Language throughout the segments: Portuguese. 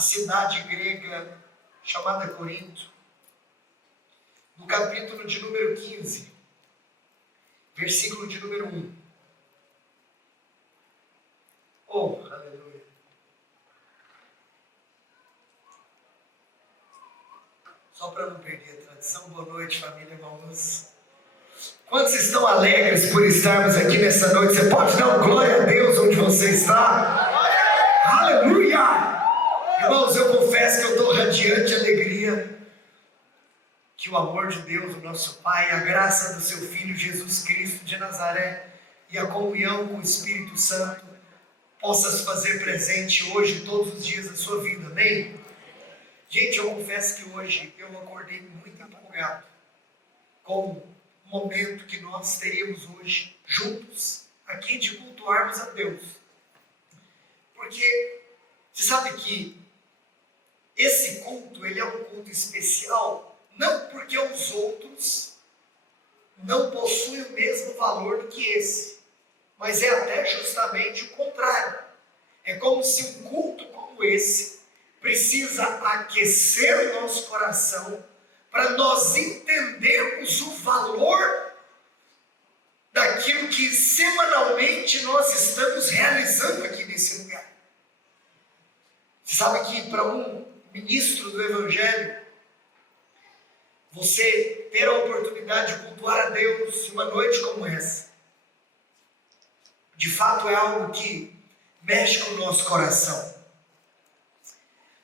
cidade grega chamada Corinto, no capítulo de número 15, versículo de número 1. Oh, aleluia. Só para não perder a tradição, boa noite, família Malmus. Quantos estão alegres por estarmos aqui nessa noite? Você pode dar uma glória a Deus onde você está? Aleluia! Irmãos, eu confesso que eu estou radiante de alegria, que o amor de Deus, o nosso Pai, a graça do seu Filho Jesus Cristo de Nazaré e a comunhão com o Espírito Santo possa se fazer presente hoje, todos os dias da sua vida, amém? Gente, eu confesso que hoje eu acordei muito empolgado com o momento que nós teremos hoje juntos, aqui de cultuarmos a Deus. Porque você sabe que esse culto, ele é um culto especial, não porque os outros não possuem o mesmo valor do que esse, mas é até justamente o contrário. É como se um culto como esse precisa aquecer o nosso coração para nós entendermos o valor daquilo que semanalmente nós estamos realizando aqui nesse lugar. Você sabe que para um ministro do Evangelho, você ter a oportunidade de cultuar a Deus em uma noite como essa, de fato é algo que mexe com o nosso coração.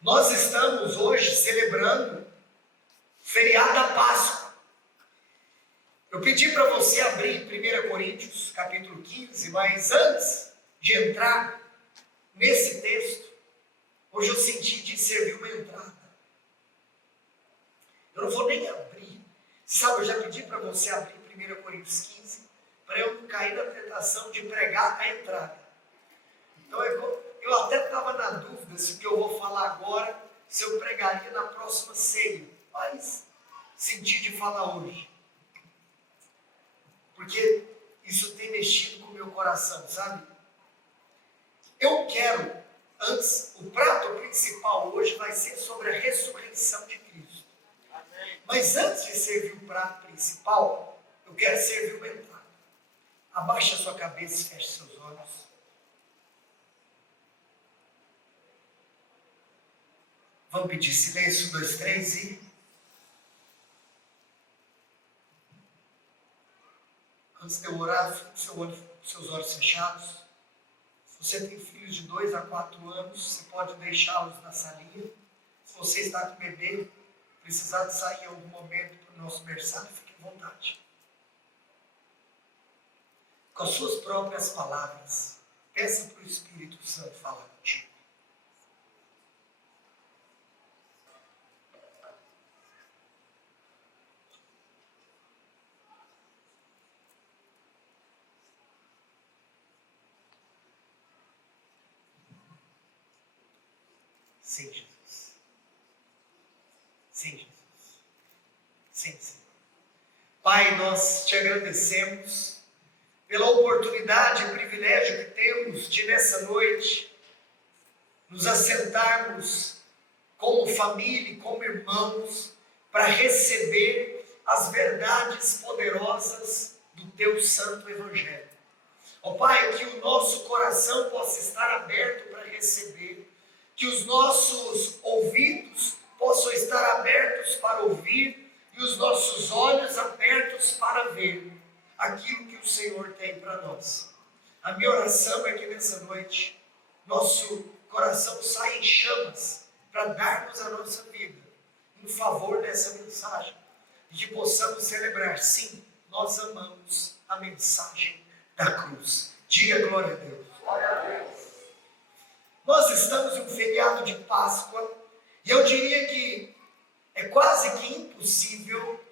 Nós estamos hoje celebrando o feriado da Páscoa. Eu pedi para você abrir 1 Coríntios capítulo 15, mas antes de entrar nesse texto, hoje eu senti de servir uma entrada. Eu não vou nem abrir. Sabe, eu já pedi para você abrir 1 Coríntios 15, para eu não cair na tentação de pregar a entrada. Então eu até estava na dúvida se o que eu vou falar agora, se eu pregaria na próxima ceia. Mas senti de falar hoje. Porque isso tem mexido com o meu coração, sabe? Eu quero, antes, o prato principal hoje vai ser sobre a ressurreição de Cristo. Mas antes de servir o prato principal, eu quero servir uma entrada. Abaixe a sua cabeça e feche seus olhos. Vamos pedir silêncio, 1, 2, 3 e... Antes de eu orar, fique seus olhos fechados. Se você tem filhos de 2 a 4 anos, você pode deixá-los na salinha. Se você está com bebê, precisar de sair em algum momento para o nosso berçário, fique à vontade. Com as suas próprias palavras, peça para o Espírito Santo falar contigo. Sim, Jesus. Sim, Jesus. Sim, Senhor. Pai, nós te agradecemos pela oportunidade e privilégio que temos de nessa noite nos assentarmos como família e como irmãos para receber as verdades poderosas do teu santo Evangelho. Ó Pai, que o nosso coração possa estar aberto para receber, que os nossos ouvidos possam estar abertos para ouvir e os nossos olhos abertos para ver aquilo que o Senhor tem para nós. A minha oração é que nessa noite nosso coração saia em chamas para darmos a nossa vida em favor dessa mensagem e que possamos celebrar, sim, nós amamos a mensagem da cruz. Diga glória a Deus. Glória a Deus. Nós estamos em um feriado de Páscoa e eu diria que é quase que impossível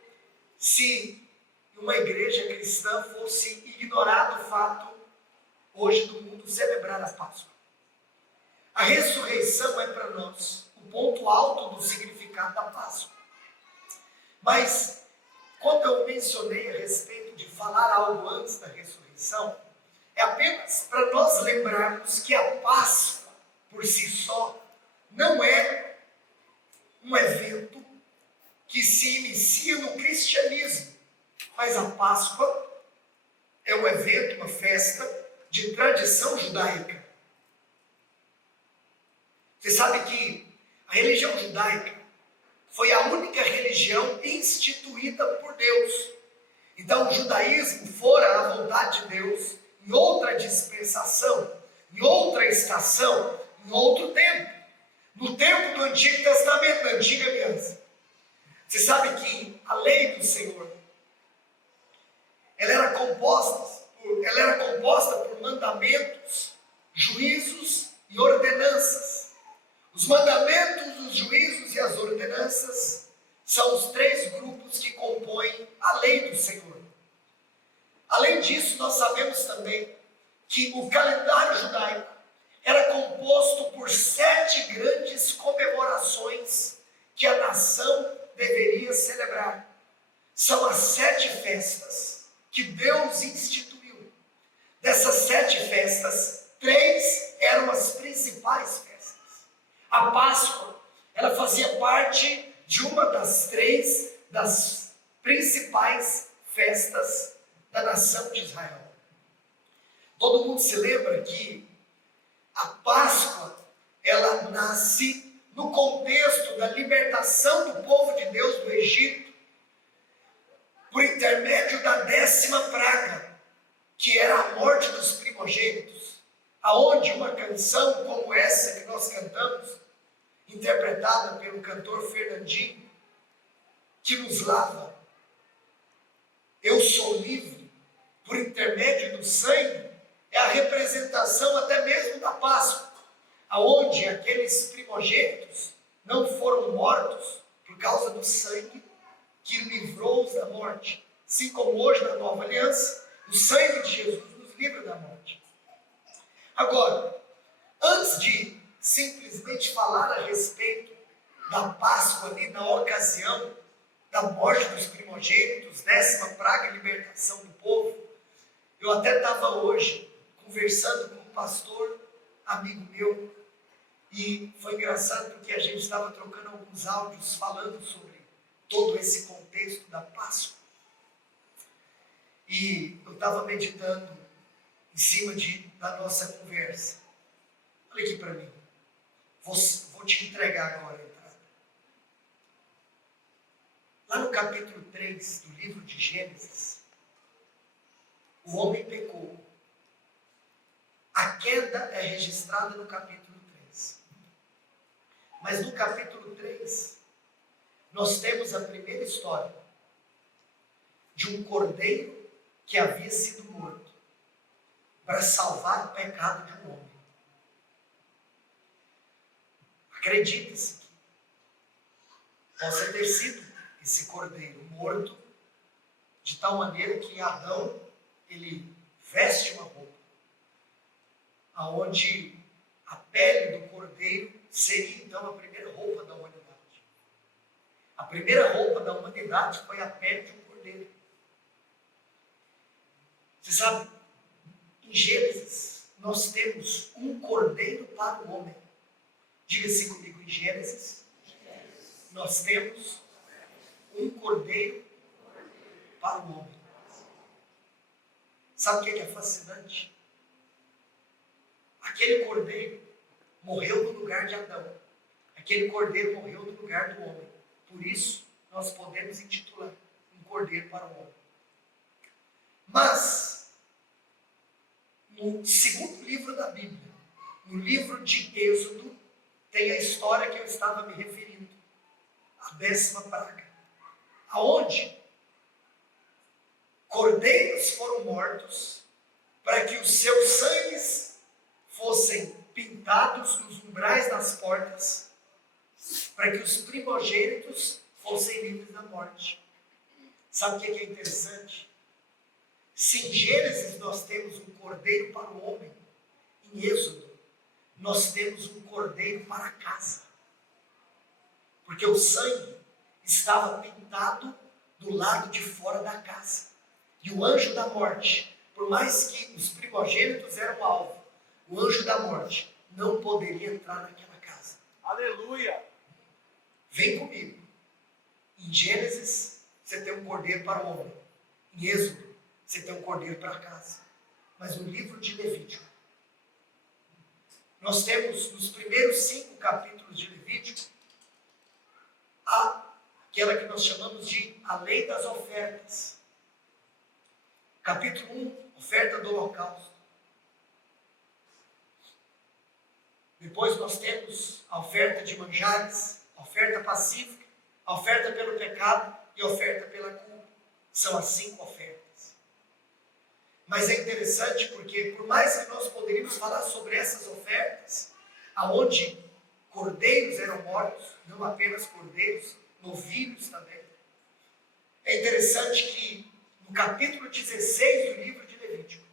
se uma igreja cristã fosse ignorar o fato hoje do mundo celebrar a Páscoa. A ressurreição é para nós o ponto alto do significado da Páscoa. Mas quando eu mencionei a respeito de falar algo antes da ressurreição, é apenas para nós lembrarmos que a Páscoa por si só não é um evento que se inicia no cristianismo, mas a Páscoa é um evento, uma festa de tradição judaica. Você sabe que a religião judaica foi a única religião instituída por Deus. Então o judaísmo fora a vontade de Deus em outra dispensação, em outra estação, em outro tempo. No tempo do Antigo Testamento, da Antiga Aliança. Você sabe que a lei do Senhor, ela era composta por mandamentos, juízos e ordenanças. Os mandamentos, os juízos e as ordenanças são os três grupos que compõem a lei do Senhor. Além disso, nós sabemos também que o calendário judaico era composto por 7 grandes comemorações que a nação deveria celebrar. São as 7 festas que Deus instituiu. Dessas 7 festas, 3 eram as principais festas. A Páscoa, ela fazia parte de uma das 3 das principais festas da nação de Israel. Todo mundo se lembra que a Páscoa, ela nasce no contexto da libertação do povo de Deus do Egito, por intermédio da 10ª praga, que era a morte dos primogênitos, aonde uma canção como essa que nós cantamos, interpretada pelo cantor Fernandinho, que nos lava, eu sou livre, por intermédio do sangue, é a representação até mesmo da Páscoa, aonde aqueles primogênitos não foram mortos por causa do sangue que livrou-os da morte. Assim como hoje na Nova Aliança, o sangue de Jesus nos livra da morte. Agora, antes de simplesmente falar a respeito da Páscoa ali na ocasião da morte dos primogênitos, 10ª praga e libertação do povo, eu até estava hoje conversando com um pastor, amigo meu, e foi engraçado porque a gente estava trocando alguns áudios falando sobre todo esse contexto da Páscoa. E eu estava meditando em cima da nossa conversa. Olha aqui para mim. Vou te entregar agora a entrada. Lá no capítulo 3 do livro de Gênesis, o homem pecou. A queda é registrada no capítulo 3. Mas no capítulo 3, nós temos a primeira história de um cordeiro que havia sido morto para salvar o pecado de um homem. Acredita-se que possa ter sido esse cordeiro morto de tal maneira que Adão, ele veste uma roupa aonde a pele do cordeiro seria então a primeira roupa da humanidade. A primeira roupa da humanidade foi a pele de um cordeiro. Você sabe, em Gênesis, nós temos um cordeiro para o homem. Diga assim comigo, em Gênesis, nós temos um cordeiro para o homem. Sabe o que é fascinante? Aquele cordeiro morreu no lugar de Adão. Aquele cordeiro morreu no lugar do homem. Por isso, nós podemos intitular um cordeiro para o homem. Mas, no segundo livro da Bíblia, no livro de Êxodo, tem a história que eu estava me referindo, a 10ª praga, aonde cordeiros foram mortos para que os seus sangues fossem pintados nos umbrais das portas, para que os primogênitos fossem livres da morte. Sabe o que é interessante? Se em Gênesis nós temos um cordeiro para o homem, em Êxodo nós temos um cordeiro para a casa. Porque o sangue estava pintado do lado de fora da casa. E o anjo da morte, por mais que os primogênitos eram alvo, o anjo da morte não poderia entrar naquela casa. Aleluia. Vem comigo. Em Gênesis, você tem um cordeiro para o homem. Em Êxodo, você tem um cordeiro para a casa. Mas no livro de Levítico, nós temos nos primeiros 5 capítulos de Levítico, aquela que nós chamamos de a lei das ofertas. Capítulo 1, oferta do holocausto. Depois nós temos a oferta de manjares, a oferta pacífica, a oferta pelo pecado e a oferta pela culpa. São as 5 ofertas. Mas é interessante porque, por mais que nós poderíamos falar sobre essas ofertas, aonde cordeiros eram mortos, não apenas cordeiros, novilhos também. É interessante que no capítulo 16 do livro de Levítico,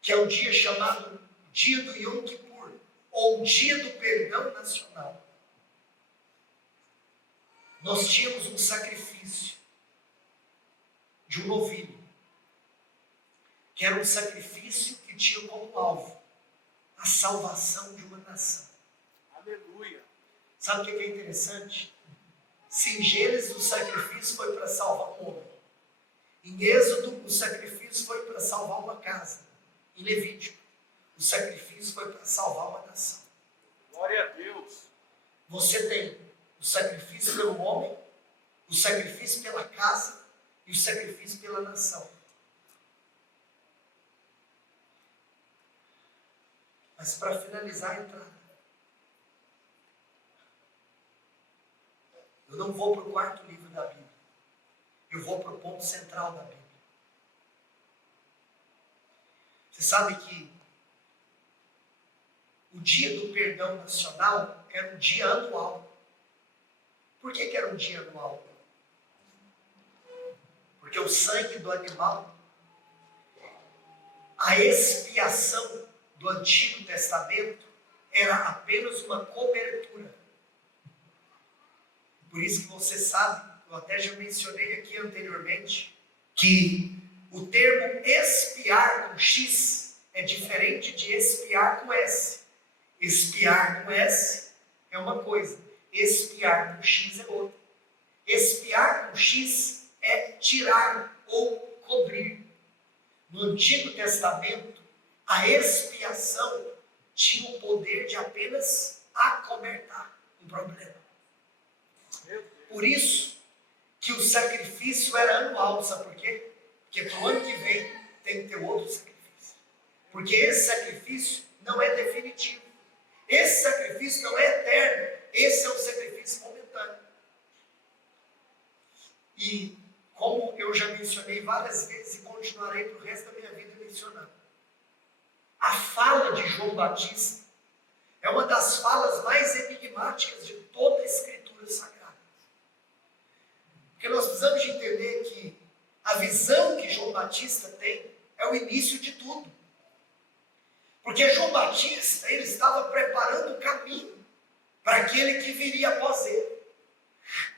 que é o dia chamado Dia do Yom Kippur, ou Dia do Perdão Nacional, nós tínhamos um sacrifício de um novilho, que era um sacrifício que tinha como alvo a salvação de uma nação. Aleluia. Sabe o que é interessante? Se em Gênesis o sacrifício foi para salvar um homem, em Êxodo o sacrifício foi para salvar uma casa, em Levítico o sacrifício foi para salvar uma nação. Glória a Deus. Você tem o sacrifício pelo homem, o sacrifício pela casa e o sacrifício pela nação. Mas para finalizar a entrada, eu não vou para o 4º livro da Bíblia. Eu vou para o ponto central da Bíblia. Você sabe que o Dia do Perdão Nacional era um dia anual. Por que era um dia anual? Porque o sangue do animal, a expiação do Antigo Testamento, era apenas uma cobertura. Por isso que você sabe, eu até já mencionei aqui anteriormente, que o termo expiar com X é diferente de expiar com S. Expiar com S é uma coisa, expiar com X é outra. Expiar com X é tirar ou cobrir. No Antigo Testamento, a expiação tinha o poder de apenas acobertar um problema. Por isso que o sacrifício era anual, sabe por quê? Porque para o ano que vem tem que ter outro sacrifício. Porque esse sacrifício não é definitivo. Esse sacrifício não é eterno. Esse é um sacrifício momentâneo. E como eu já mencionei várias vezes e continuarei para o resto da minha vida mencionando, a fala de João Batista é uma das falas mais enigmáticas de toda a Escritura Sagrada. Porque nós precisamos de entender que a visão que João Batista tem é o início de tudo. Porque João Batista, ele estava preparando o caminho para aquele que viria após ele.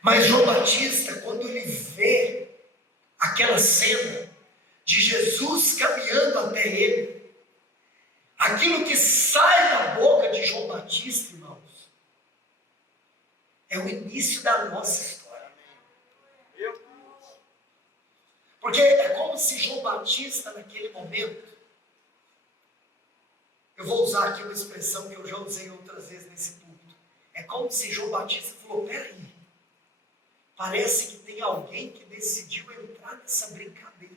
Mas João Batista, quando ele vê aquela cena de Jesus caminhando até ele, aquilo que sai da boca de João Batista, irmãos, é o início da nossa história. Porque é como se João Batista, naquele momento, eu vou usar aqui uma expressão que eu já usei outras vezes nesse púlpito, é como se João Batista falou: peraí, parece que tem alguém que decidiu entrar nessa brincadeira.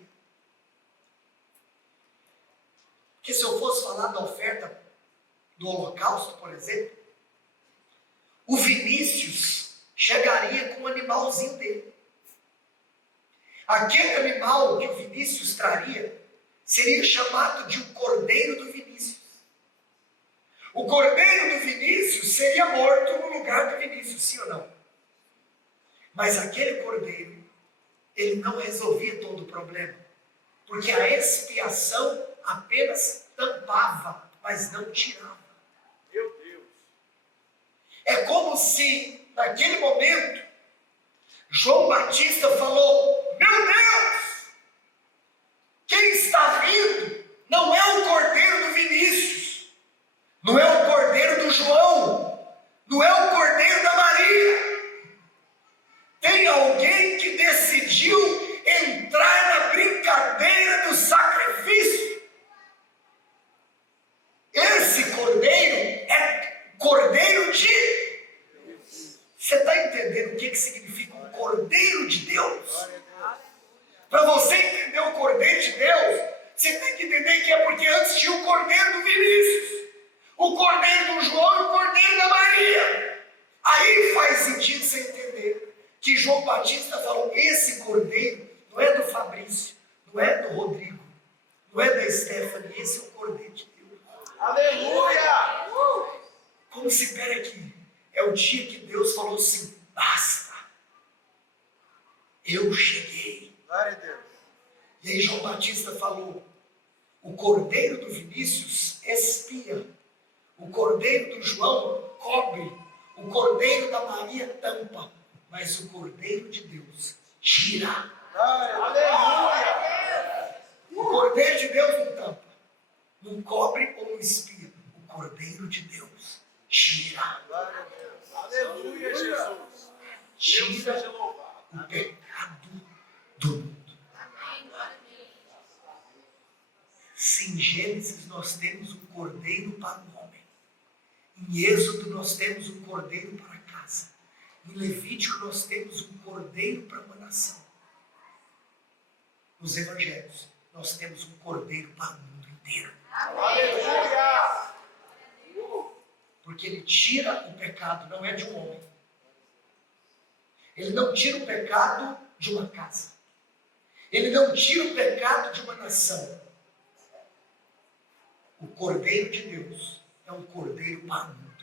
Porque se eu fosse falar da oferta do holocausto, por exemplo, o Vinícius chegaria com um animalzinho dele. Aquele animal que o Vinícius traria seria chamado de o cordeiro do Vinícius. O cordeiro do Vinícius seria morto no lugar do Vinícius, sim ou não? Mas aquele cordeiro, ele não resolvia todo o problema, porque a expiação apenas tampava, mas não tirava. Meu Deus! É como se, naquele momento, João Batista falou: meu Deus, quem está vindo não é o cordeiro do Vinícius, não é o cordeiro do João, não é o cordeiro Porque antes tinha o cordeiro do Vinícius, o cordeiro do João e o cordeiro da Maria. Aí faz sentido você entender que João Batista falou: esse cordeiro não é do Fabrício, não é do Rodrigo, não é da Stephanie, esse é o cordeiro de Deus. Aleluia! Como se pera aqui? É o dia que Deus falou assim: basta, eu cheguei. Glória a Deus. E aí João Batista falou: o cordeiro do Vinícius expia, o cordeiro do João cobre, o cordeiro da Maria tampa, mas o cordeiro de Deus tira. Aleluia! O cordeiro de Deus não tampa, não cobre ou não espia. O cordeiro de Deus tira. Glória a Deus. Aleluia, Jesus. Deus Tira seja louvado. o pecado do mundo. Se em Gênesis nós temos um cordeiro para o homem, em Êxodo nós temos um cordeiro para a casa, em Levítico nós temos um cordeiro para uma nação, nos Evangelhos nós temos um cordeiro para o mundo inteiro. Aleluia! Porque ele tira o pecado, não é de um homem. Ele não tira o pecado de uma casa. Ele não tira o pecado de uma nação. O Cordeiro de Deus é um cordeiro para o mundo.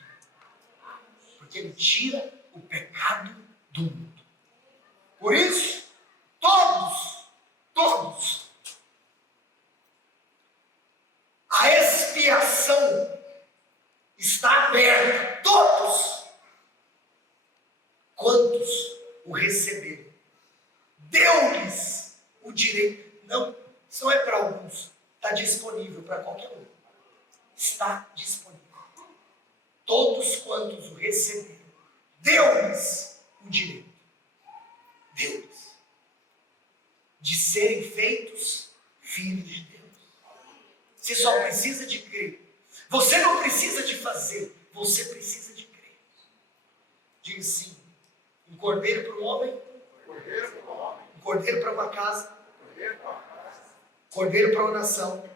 Porque ele tira o pecado do mundo. Por isso, todos, a expiação está aberta. Todos. Quantos o receberam? Deu-lhes o direito. Não, isso não é para alguns. Está disponível para qualquer um. Está disponível. Todos quantos o receberam, deu-lhes o direito. Deu-lhes. De serem feitos filhos de Deus. Você só precisa de crer. Você não precisa de fazer. Você precisa de crer. Diga sim. Um cordeiro para o homem. Um cordeiro para uma casa. Um cordeiro para uma nação.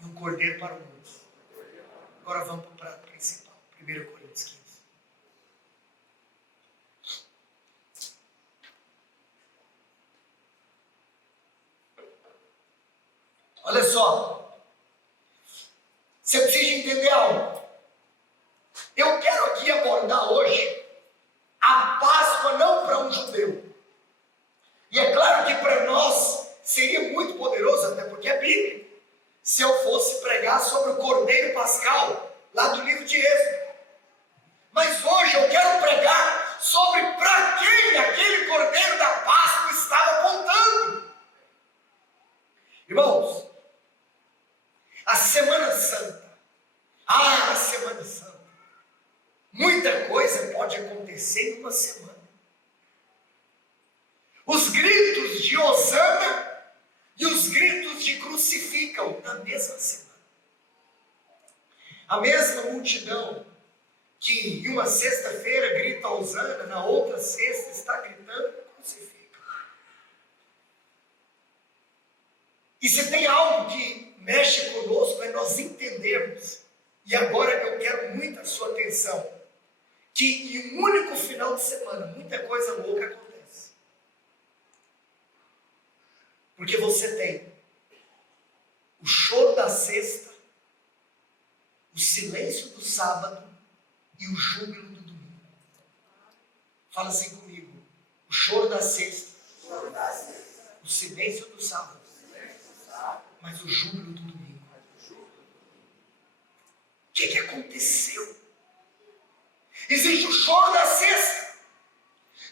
E um cordeiro para o mundo. Agora vamos para o prato principal. 1 Coríntios 15. Olha só. Você precisa entender algo. Eu quero aqui abordar hoje a Páscoa não para um judeu. E é claro que para nós seria muito poderoso, até porque é bíblico, se eu fosse pregar sobre o Cordeiro Pascal, lá do livro de Êxodo. Mas hoje eu quero pregar sobre para quem aquele Cordeiro da Páscoa estava apontando. Irmãos, a Semana Santa. A Semana Santa. Muita coisa pode acontecer em uma semana. Os gritos de Hosana e os gritos de crucificam na mesma semana. A mesma multidão que em uma sexta-feira grita Hosana, na outra sexta está gritando crucifica. E se tem algo que mexe conosco é nós entendermos, e agora eu quero muito a sua atenção, que em um único final de semana muita coisa louca acontece. Porque você tem o choro da sexta, o silêncio do sábado e o júbilo do domingo. Fala assim comigo. O choro da sexta, o silêncio do sábado, mas o júbilo do domingo. O que aconteceu? Existe o choro da sexta.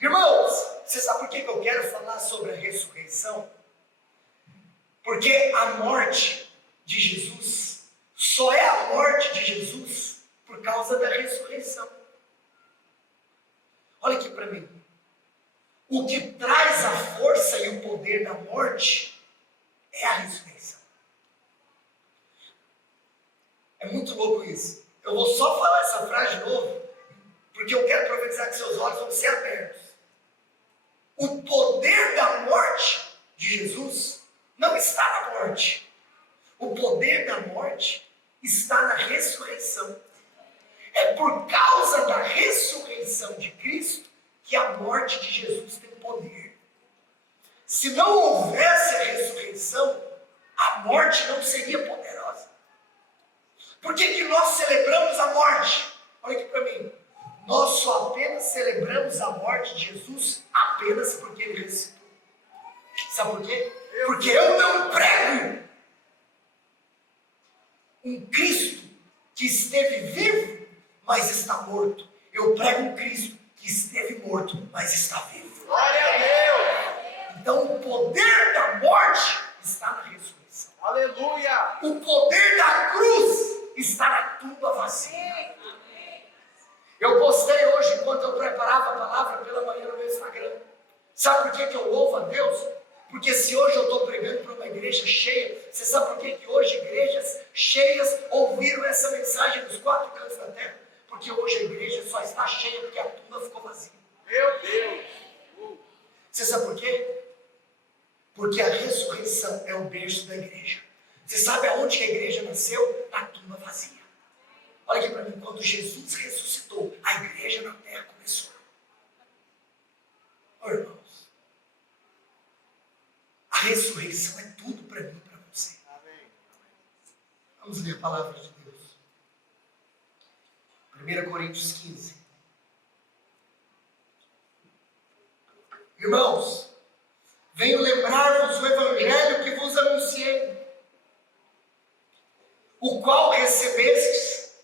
Irmãos, você sabe por que eu quero falar sobre a ressurreição? Porque a morte de Jesus só é a morte de Jesus por causa da ressurreição. Olha aqui para mim. O que traz a força e o poder da morte é a ressurreição. É muito louco isso. Eu vou só falar essa frase de novo, porque eu quero profetizar que seus olhos vão ser abertos. O poder da morte de Jesus não está na morte. O poder da morte está na ressurreição. É por causa da ressurreição de Cristo que a morte de Jesus tem poder. Se não houvesse a ressurreição, a morte não seria poderosa. Por que nós celebramos a morte? Olha aqui para mim. Nós só apenas celebramos a morte de Jesus apenas porque ele ressuscitou. Sabe por quê? Porque eu não prego um Cristo que esteve vivo, mas está morto. Eu prego um Cristo que esteve morto, mas está vivo. Glória a Deus. Então o poder da morte está na ressurreição. Aleluia. O poder da cruz está na tumba vazia. Eu postei hoje, enquanto eu preparava a palavra pela manhã no meu Instagram. Sabe por que eu louvo a Deus? Porque se hoje eu estou pregando para uma igreja cheia, você sabe por que hoje igrejas cheias ouviram essa mensagem dos 4 cantos da terra? Porque hoje a igreja só está cheia porque a tumba ficou vazia. Meu Deus. Você sabe por quê? Porque a ressurreição é o berço da igreja. Você sabe aonde que a igreja nasceu? Na tumba vazia. Olha aqui para mim, quando Jesus ressuscitou, a igreja na terra começou. Oh, irmãos, a ressurreição é tudo para mim e para você. Amém. Vamos ler a palavra de Deus. 1 Coríntios 15. Irmãos, venho lembrar-vos o evangelho que vos anunciei, o qual recebestes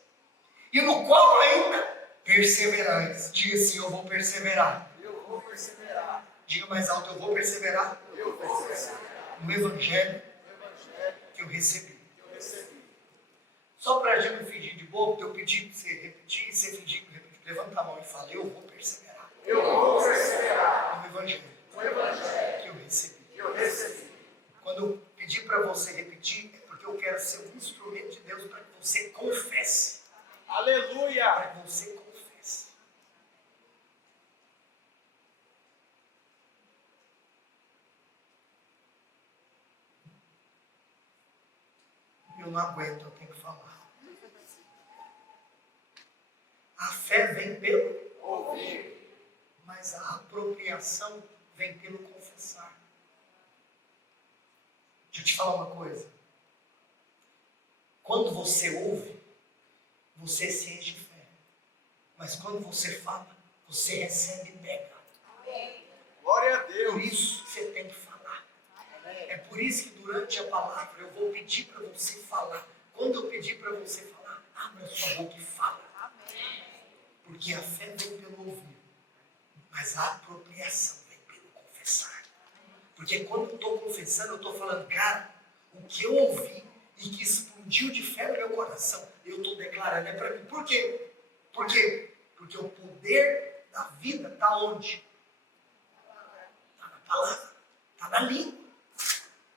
e no qual ainda perseverais. Diga assim: eu vou perseverar. Eu vou perseverar. Diga mais alto: eu vou perseverar Eu vou perseverar. no evangelho O evangelho que eu recebi. que eu recebi. Só para a gente não fingir de bobo, eu pedi para você repetir, e você fingir que repetir. Levanta a mão e fala: eu vou perseverar Eu vou perseverar. no evangelho O evangelho que eu recebi. que eu recebi. Quando eu pedir para você repetir, é porque eu quero ser um instrumento de Deus para que você confesse. Aleluia. Para que você confesse. Eu não aguento, eu tenho que falar. A fé vem pelo Ouvir. mas a apropriação vem pelo confessar. Deixa eu te falar uma coisa. Quando você ouve, você se enche de fé. Mas quando você fala, você recebe e pega. Glória a Por Deus. isso você tem que falar. É por isso que durante a palavra eu vou pedir para você falar. Quando eu pedir para você falar, abra sua boca e fala. Porque a fé vem pelo ouvir, mas a apropriação vem pelo confessar. Porque quando eu estou confessando, eu estou falando: cara, o que eu ouvi e que explodiu de fé no meu coração, eu estou declarando, é para mim. Por quê? Por quê? Porque o poder da vida está onde? Está na palavra, está na língua.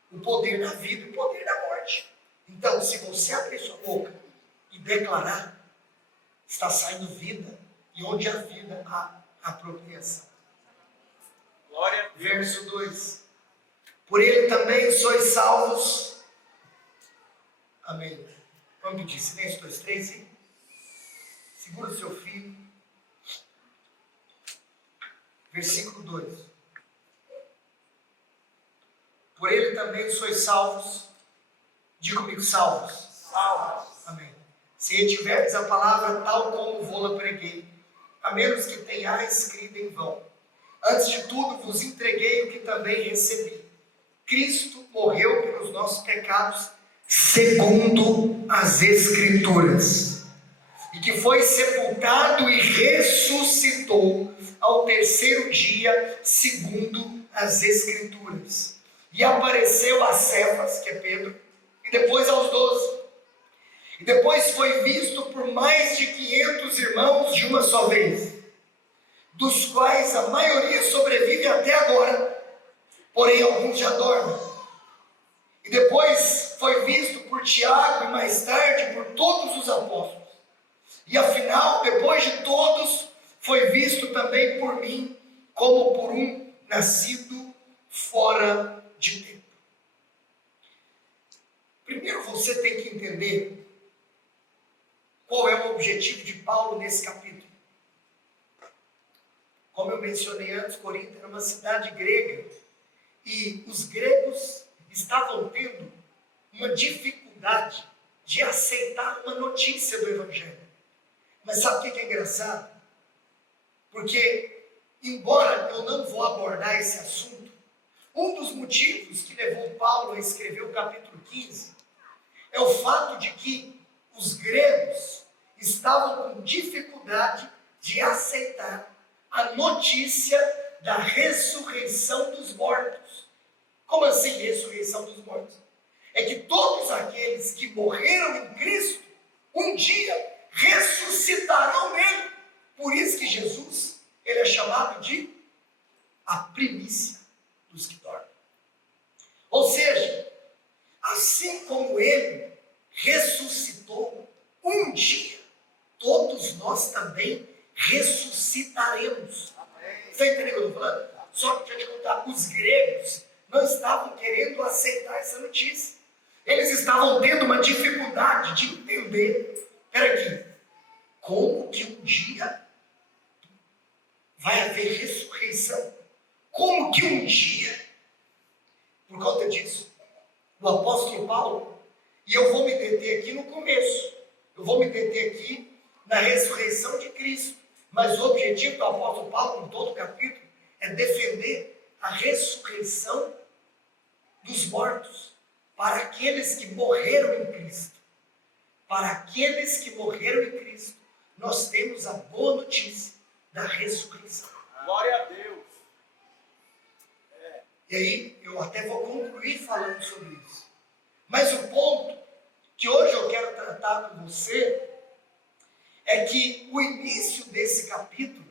O poder da vida e o poder da morte. Então, se você abrir sua boca e declarar, está saindo vida, e onde há vida, há apropriação. Glória a Deus. Verso 2. Por ele também sois salvos. Amém. Vamos pedir silêncio, 2, 3, sim. Segura o seu filho. Versículo 2. Por ele também sois salvos. Diga comigo: salvos. Salvos. Amém. Se retiverdes a palavra tal como vou-la preguei, a menos que tenhais crido em vão. Antes de tudo vos entreguei o que também recebi. Cristo morreu pelos nossos pecados, segundo as Escrituras, e que foi sepultado e ressuscitou ao terceiro dia, segundo as Escrituras. E apareceu a Cefas, que é Pedro, e depois aos 12. E depois foi visto por mais de 500 irmãos de uma só vez, dos quais a maioria sobrevive até agora, porém alguns já dormem. E depois foi visto por Tiago e mais tarde por todos os apóstolos. E afinal, depois de todos, foi visto também por mim, como por um nascido fora de tempo. Primeiro você tem que entender qual é o objetivo de Paulo nesse capítulo. Como eu mencionei antes, Corinto era uma cidade grega e os gregos estavam tendo uma dificuldade de aceitar uma notícia do Evangelho. Mas sabe o que é engraçado? Porque, embora eu não vou abordar esse assunto, um dos motivos que levou Paulo a escrever o capítulo 15 é o fato de que os gregos estavam com dificuldade de aceitar a notícia da ressurreição dos mortos. Como assim ressurreição dos mortos? É que todos aqueles que morreram em Cristo, um dia ressuscitarão nele. Por isso que Jesus, ele é chamado de a primícia dos que dormem. Ou seja, assim como ele ressuscitou, um dia todos nós também ressuscitaremos. Você entendeu o que eu estou falando? Só que deixa eu te contar, os gregos não estavam querendo aceitar essa notícia. Eles estavam tendo uma dificuldade de entender, peraí, como que um dia vai haver ressurreição? Como que um dia? Por conta disso, o apóstolo Paulo, e eu vou me deter aqui no começo, eu vou me deter aqui na ressurreição de Cristo, mas o objetivo do apóstolo Paulo, em todo o capítulo, é defender a ressurreição dos mortos, para aqueles que morreram em Cristo. Para aqueles que morreram em Cristo, nós temos a boa notícia da ressurreição. Glória a Deus. E aí, eu até vou concluir falando sobre isso. Mas o ponto que hoje eu quero tratar com você é que o início desse capítulo,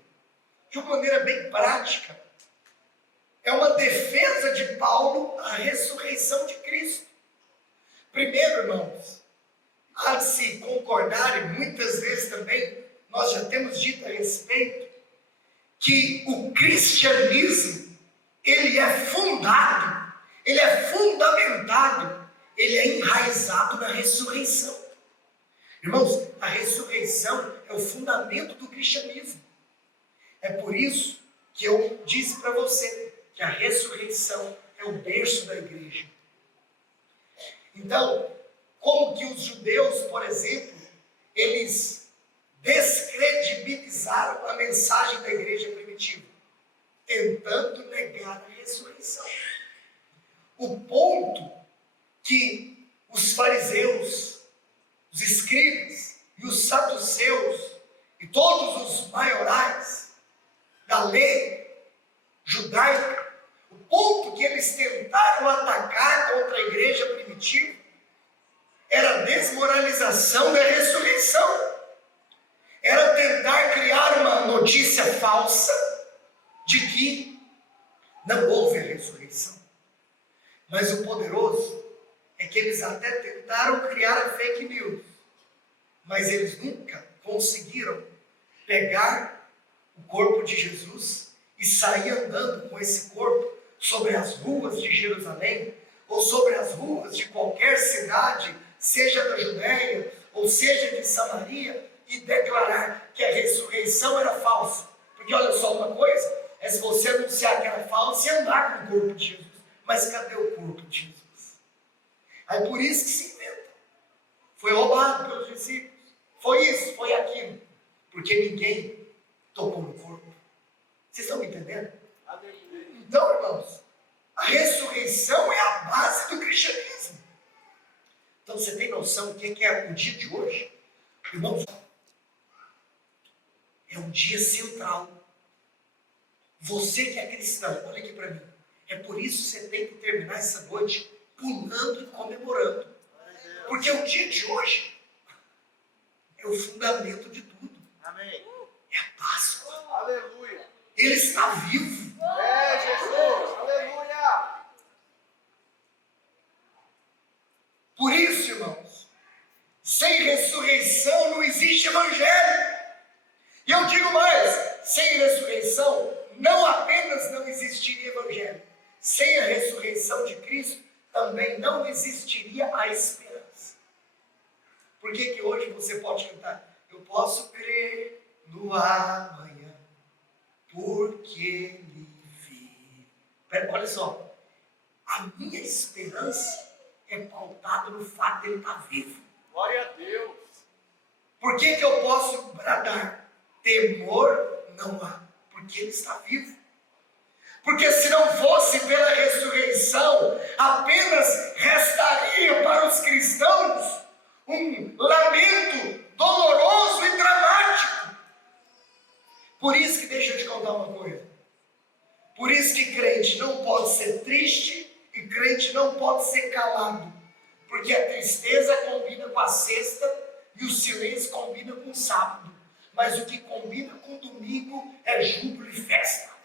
de uma maneira bem prática, é uma defesa de Paulo à ressurreição de Cristo. Primeiro, irmãos, há de se concordar, e muitas vezes também nós já temos dito a respeito, que o cristianismo, ele é fundado, ele é fundamentado, ele é enraizado na ressurreição. Irmãos, a ressurreição é o fundamento do cristianismo. É por isso que eu disse para você que a ressurreição é o berço da igreja. Então, como que os judeus, por exemplo, eles descredibilizaram a mensagem da igreja primitiva? Tentando negar a ressurreição. O ponto que os fariseus, os escribas e os saduceus e todos os maiorais da lei judaica, o ponto que eles tentaram atacar contra a igreja primitiva era a desmoralização da ressurreição. Era tentar criar uma notícia falsa de que não houve a ressurreição. Mas o poderoso é que eles até tentaram criar a fake news, mas eles nunca conseguiram pegar o corpo de Jesus e sair andando com esse corpo sobre as ruas de Jerusalém, ou sobre as ruas de qualquer cidade, seja da Judéia, ou seja de Samaria, e declarar que a ressurreição era falsa. Porque olha só, uma coisa é se você anunciar que era falsa e andar com o corpo de Jesus. Mas cadê o corpo de Jesus? Aí por isso que se inventa. Foi roubado pelos discípulos. Foi isso, foi aquilo. Porque ninguém tocou no corpo. Vocês estão me entendendo? Então, irmãos, a ressurreição é a base do cristianismo. Então você tem noção do que é o dia de hoje? Irmãos, é um dia central. Você que é cristão, olha aqui para mim. É por isso que você tem que terminar essa noite pulando e comemorando. Porque o dia de hoje é o fundamento de tudo. Amém. É a Páscoa. Aleluia. Ele está vivo. É Jesus. Aleluia. Por isso, irmãos, sem ressurreição não existe evangelho. E eu digo mais, sem ressurreição não apenas não existiria evangelho, sem a ressurreição de Cristo também não existiria a esperança. Por que que hoje você pode cantar? Eu posso crer no amanhã, porque Ele vive. Olha só, a minha esperança é pautada no fato de Ele estar vivo. Glória a Deus. Por que que eu posso bradar? Temor não há, porque Ele está vivo. Porque se não fosse pela ressurreição, apenas restaria para os cristãos um lamento doloroso e dramático. Por isso que deixa eu te contar uma coisa. Por isso que crente não pode ser triste e crente não pode ser calado. Porque a tristeza combina com a sexta e o silêncio combina com o sábado. Mas o que combina com o domingo é júbilo e festa.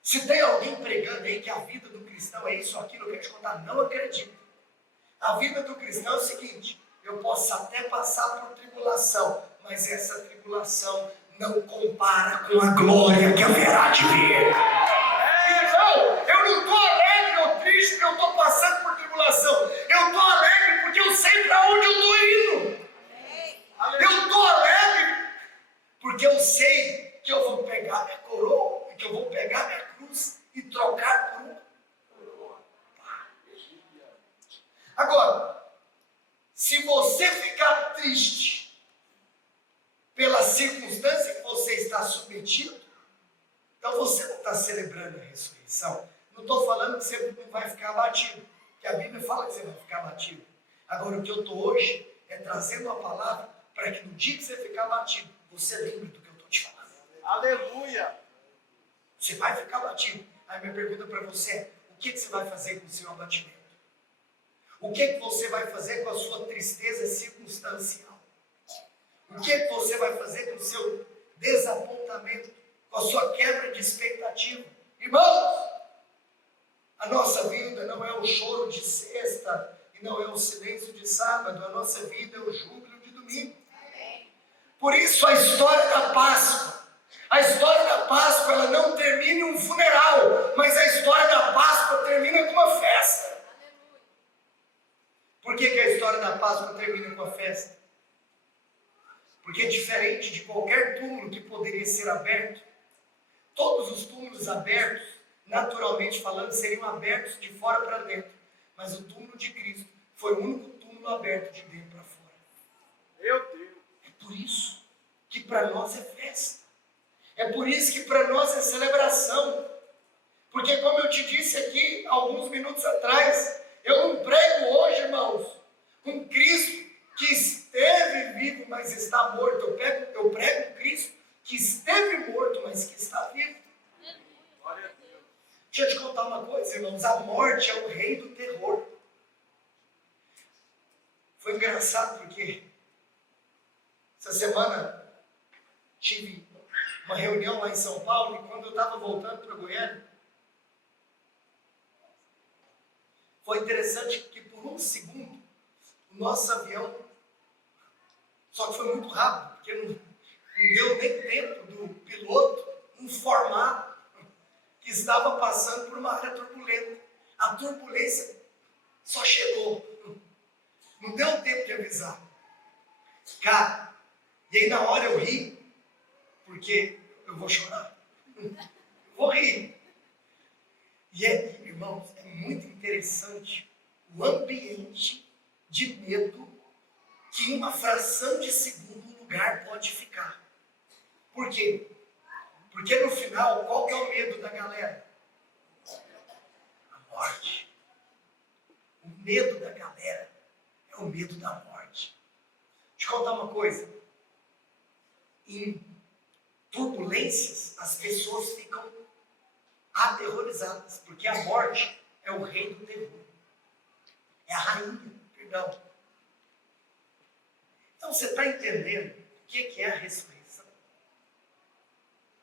Se tem alguém pregando aí que a vida do cristão é isso ou aquilo, eu quero te contar, não acredito. A vida do cristão é o seguinte: eu posso até passar por tribulação, mas essa tribulação não compara com a glória que haverá de vir. Então, eu não estou alegre ou triste porque eu estou passando por tribulação. Eu estou alegre porque eu sei para onde eu estou indo. Eu estou alegre porque eu sei que eu vou pegar minha coroa, que eu vou pegar minha cruz e trocar por uma coroa. Agora, se você ficar triste pela circunstância que você está submetido, então você não está celebrando a ressurreição. Não estou falando que você não vai ficar abatido, que a Bíblia fala que você vai ficar abatido. Agora, o que eu estou hoje é trazendo a palavra para que no dia que você ficar abatido, você lembre do que eu estou te falando. Aleluia. Você vai ficar abatido. Aí minha pergunta para você é: o que você vai fazer com o seu abatimento? O que você vai fazer com a sua tristeza circunstancial? O que você vai fazer com o seu desapontamento, com a sua quebra de expectativa? Irmãos, a nossa vida não é o choro de sexta e não é o silêncio de sábado. A nossa vida é o júbilo de domingo. Por isso a história da Páscoa, ela não termina em um funeral, mas a história da Páscoa termina com uma festa. Por que a história da Páscoa termina com a festa? Porque diferente de qualquer túmulo que poderia ser aberto, todos os túmulos abertos, naturalmente falando, seriam abertos de fora para dentro. Mas o túmulo de Cristo foi o único túmulo aberto de dentro para fora. Meu Deus. É por isso que para nós é festa. É por isso que para nós é celebração. Porque como eu te disse aqui alguns minutos atrás, eu não prego hoje, irmãos, um Cristo que esteve vivo, mas está morto. Eu prego um Cristo que esteve morto, mas que está vivo. Glória a Deus. Deixa eu te contar uma coisa, irmãos. A morte é o rei do terror. Foi engraçado porque essa semana tive uma reunião lá em São Paulo e quando eu estava voltando para Goiânia, foi interessante que por um segundo o nosso avião, só que foi muito rápido, porque não deu nem tempo do piloto informar que estava passando por uma área turbulenta. A turbulência só chegou. Não deu tempo de avisar. Cara, e aí na hora eu ri, porque eu vou chorar. Vou rir. E irmãos, é muito interessante o ambiente de medo que em uma fração de segundo o lugar pode ficar. Por quê? Porque no final, qual que é o medo da galera? A morte. O medo da galera é o medo da morte. Deixa eu contar uma coisa. Em turbulências, as pessoas ficam aterrorizadas, porque a morte é o rei do terror. É a rainha, perdão. Então você está entendendo o que é a ressurreição?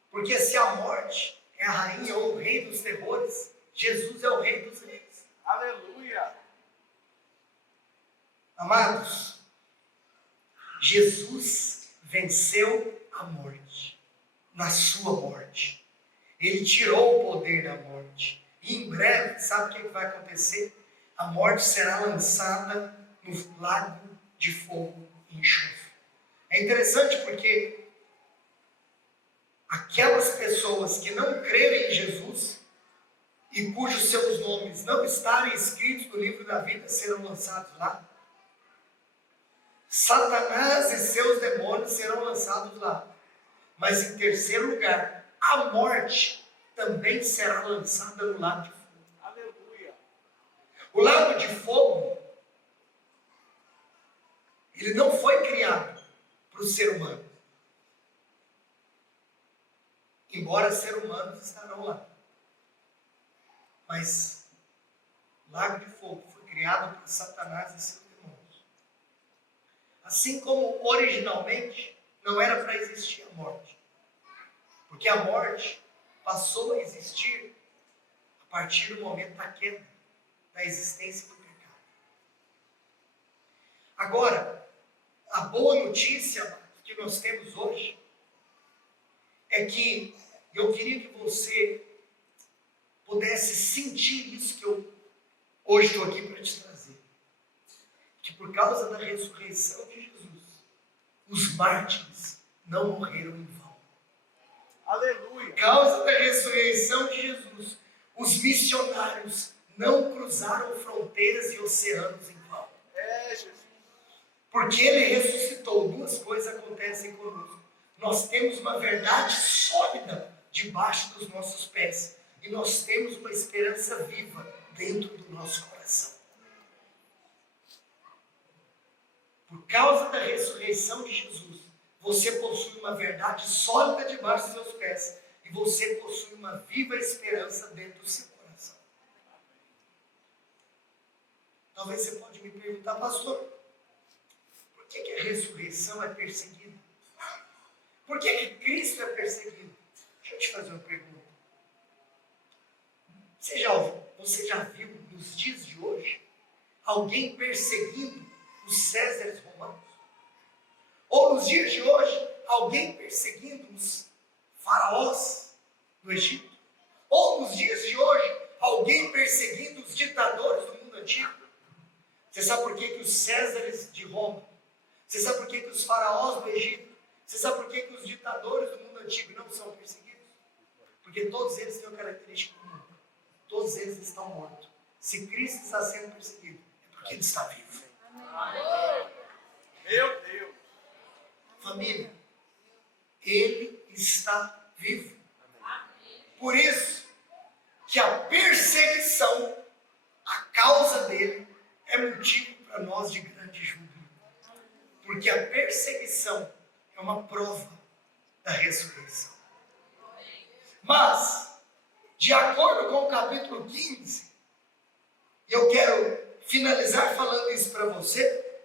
Porque se a morte é a rainha ou o rei dos terrores, Jesus é o rei dos reis. Aleluia. Amados, Jesus venceu a morte, na sua morte. Ele tirou o poder da morte. E em breve, sabe o que vai acontecer? A morte será lançada no lago de fogo e enxofre. É interessante porque aquelas pessoas que não crerem em Jesus e cujos seus nomes não estarem escritos no livro da vida serão lançados lá. Satanás e seus demônios serão lançados lá. Mas em terceiro lugar, a morte também será lançada no lago de fogo. Aleluia. O lago de fogo, ele não foi criado para o ser humano. Embora seres humanos estarão lá. Mas o lago de fogo foi criado para Satanás e seus demônios. Assim como originalmente não era para existir a morte. Porque a morte passou a existir a partir do momento da queda, da existência do pecado. Agora, a boa notícia que nós temos hoje é que eu queria que você pudesse sentir isso que eu hoje estou aqui para te trazer. Que por causa da ressurreição de Jesus, os mártires não morreram em vão. Aleluia. Por causa da ressurreição de Jesus, os missionários não cruzaram fronteiras e oceanos em vão. Jesus. Porque ele ressuscitou, duas coisas acontecem conosco. Nós temos uma verdade sólida debaixo dos nossos pés. E nós temos uma esperança viva dentro do nosso coração. Por causa da ressurreição de Jesus, você possui uma verdade sólida debaixo dos seus pés. E você possui uma viva esperança dentro do seu coração. Talvez você pode me perguntar, pastor, por que a ressurreição é perseguida? Por que Cristo é perseguido? Deixa eu te fazer uma pergunta. Você já viu nos dias de hoje alguém perseguindo os Césares romanos? Ou nos dias de hoje alguém perseguindo os faraós do Egito? Ou nos dias de hoje alguém perseguindo os ditadores do mundo antigo? Você sabe por que os Césares de Roma? Você sabe por que os faraós do Egito? Você sabe por que os ditadores do mundo antigo não são perseguidos? Porque todos eles têm uma característica comum. Todos eles estão mortos. Se Cristo está sendo perseguido, é porque Ele está vivo. Meu Deus. Família, Ele está vivo. Por isso que a perseguição, a causa dele, é motivo para nós de grande júbilo. Porque a perseguição é uma prova da ressurreição. Mas, de acordo com o capítulo 15, e eu quero finalizar falando isso para você,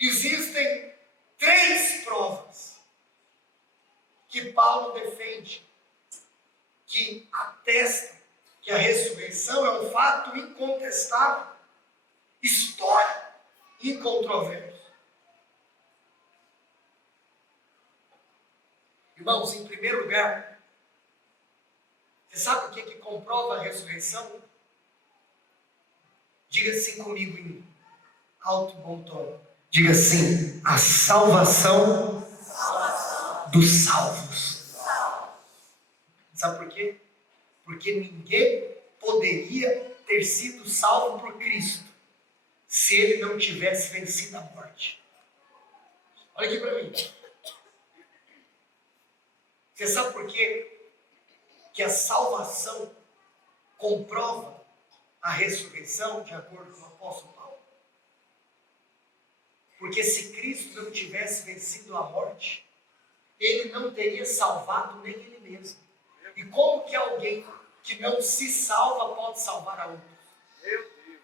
existem 3 provas que Paulo defende, que atestam que a ressurreição é um fato incontestável, histórico e incontroverso. Irmãos, em primeiro lugar, você sabe o que comprova a ressurreição? Diga assim comigo em alto e bom tom. Diga assim: a salvação dos salvos. Sabe por quê? Porque ninguém poderia ter sido salvo por Cristo se ele não tivesse vencido a morte. Olha aqui para mim. Você sabe por quê? Que a salvação comprova a ressurreição, de acordo com o apóstolo Paulo? Porque se Cristo não tivesse vencido a morte, ele não teria salvado nem ele mesmo. E como que alguém que não se salva pode salvar a outros? Meu Deus.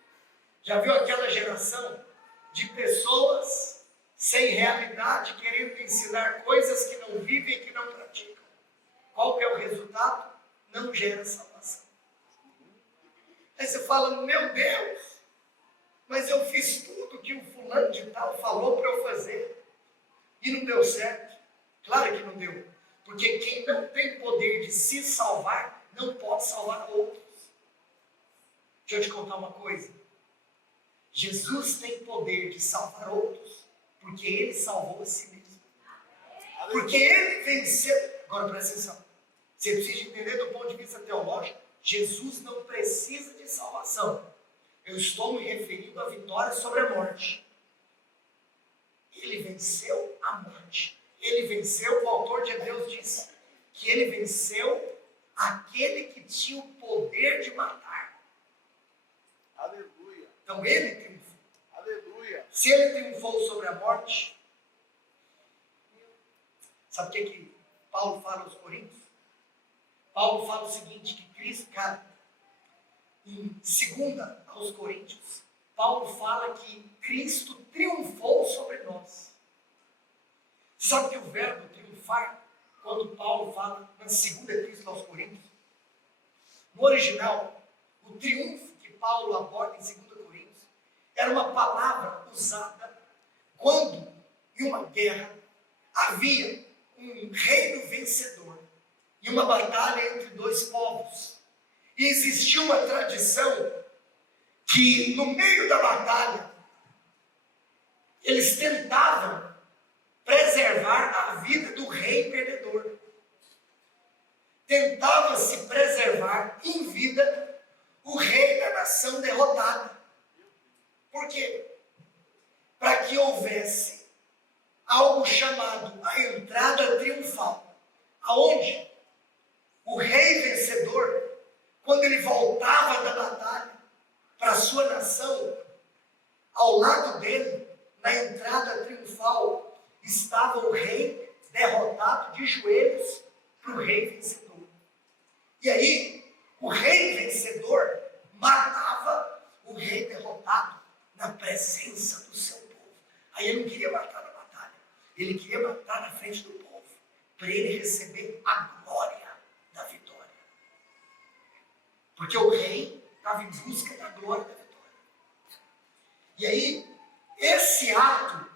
Já viu aquela geração de pessoas sem realidade, querendo ensinar coisas que não vivem e que não praticam? Qual que é o resultado? Não gera salvação. Aí você fala, meu Deus, mas eu fiz tudo que o fulano de tal falou para eu fazer e não deu certo. Claro que não deu, porque quem não tem poder de se salvar, não pode salvar outros. Deixa eu te contar uma coisa. Jesus tem poder de salvar outros, porque ele salvou a si mesmo. Porque ele venceu. Agora presta atenção. Você precisa entender do ponto de vista teológico. Jesus não precisa de salvação. Eu estou me referindo à vitória sobre a morte. Ele venceu a morte. Ele venceu, o autor de Hebreus disse, que ele venceu aquele que tinha o poder de matar. Aleluia. Então ele triunfou. Aleluia. Se ele triunfou sobre a morte, sabe o que Paulo fala aos Coríntios? Paulo fala o seguinte, que Cristo, cara, em 2 aos Coríntios, Paulo fala que Cristo triunfou sobre nós. Sabe que o verbo triunfar, quando Paulo fala na 2 Epístola aos Coríntios, no original, o triunfo que Paulo aborda em 2 Coríntios, era uma palavra usada quando, em uma guerra, havia um reino vencedor e uma batalha entre dois povos. E existia uma tradição que, no meio da batalha, eles tentavam preservar a vida do rei perdedor. Tentava-se preservar em vida o rei da nação derrotada. Por quê? Para que houvesse algo chamado a entrada triunfal, aonde o rei vencedor, quando ele voltava da batalha para a sua nação, ao lado dele, na entrada triunfal, estava o rei derrotado de joelhos para o rei vencedor. E aí, o rei vencedor matava o rei derrotado na presença do seu povo. Aí ele não queria matar na batalha, ele queria matar na frente do povo, para ele receber a glória da vitória. Porque o rei estava em busca da glória da vitória. E aí, esse ato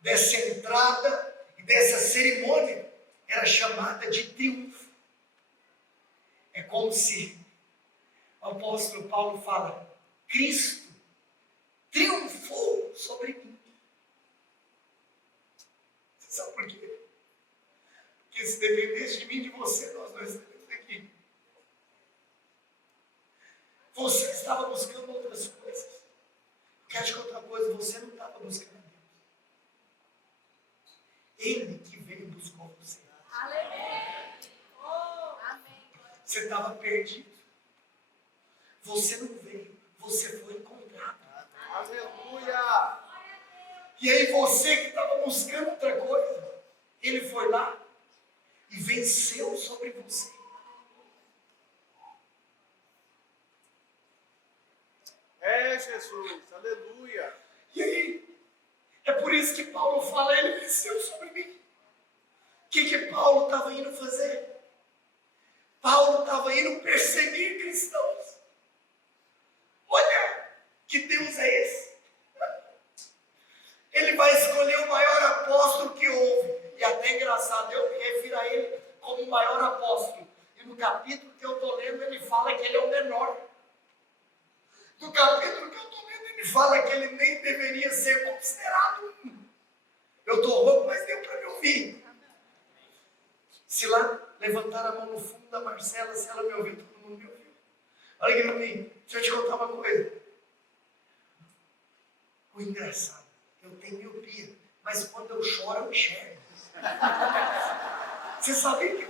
dessa entrada e dessa cerimônia era chamada de triunfo. É como se o apóstolo Paulo fala, Cristo triunfou sobre mim. Você sabe por quê? Porque se dependesse de mim e de você, nós não estaríamos aqui. Você estava buscando outras coisas. Eu quero te contar outra coisa, você não estava buscando a Deus. Ele que veio e buscou você. Aleluia. Oh, amém. Você estava perdido. Você não veio, você foi encontrado. Aleluia. E aí você que estava buscando outra coisa, ele foi lá e venceu sobre você. É Jesus. Aleluia. E aí, é por isso que Paulo fala, ele venceu sobre mim. O que Paulo estava indo fazer? Paulo estava indo perseguir cristãos. Olha, que Deus é esse? Ele vai escolher o maior apóstolo que houve. E até engraçado, eu me refiro a ele como o maior apóstolo. E no capítulo que eu estou lendo, ele fala que ele é o menor. No capítulo que eu estou lendo, ele fala que ele nem deveria ser considerado um. Eu estou rouco, mas deu para me ouvir. Se lá levantar a mão no fundo da Marcela, se ela me ouvir, todo mundo me ouviu. Olha aqui para mim, deixa eu te contar uma coisa. O engraçado, eu tenho miopia, mas quando eu choro, eu enxergo. Você sabia que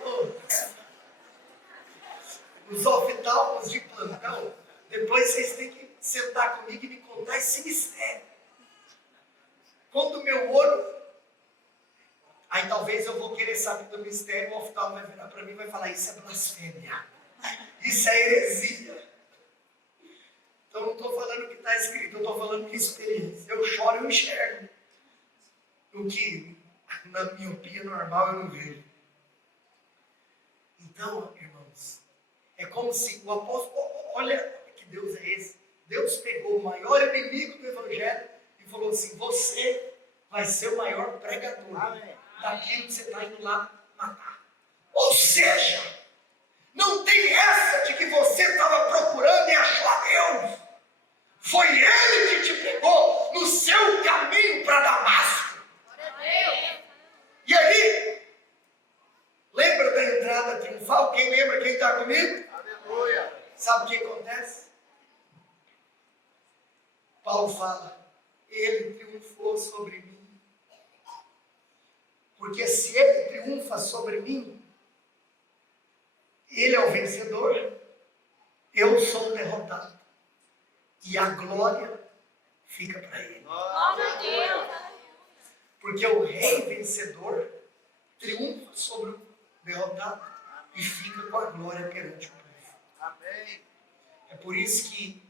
os oftalmos de plantão, depois vocês têm que sentar comigo e me contar esse mistério. Quando o meu olho... Aí talvez eu vou querer saber do mistério, o oftalmo vai virar para mim e vai falar, isso é blasfêmia, isso é heresia. Então não estou falando o que está escrito, eu estou falando que experiência. Eu choro e eu enxergo. O que na miopia normal eu não vejo. Então, irmãos, é como se o apóstolo, olha que Deus é esse. Deus pegou o maior inimigo do evangelho e falou assim, você vai ser o maior pregador. Amém. Daquilo que você está indo lá matar. Ou seja, Não tem essa de que você estava procurando e achou a Deus. Foi Ele que te pegou no seu caminho para Damasco. E aí, lembra da entrada triunfal? Quem lembra? Quem está comigo? Aleluia. Sabe o que acontece? Paulo fala, Ele triunfou sobre mim. Porque se Ele triunfa sobre mim, Ele é o vencedor, eu sou o derrotado. E a glória fica para Ele. Glória a Deus. Porque o rei vencedor triunfa sobre o derrotado e fica com a glória perante o povo. Amém. É por isso que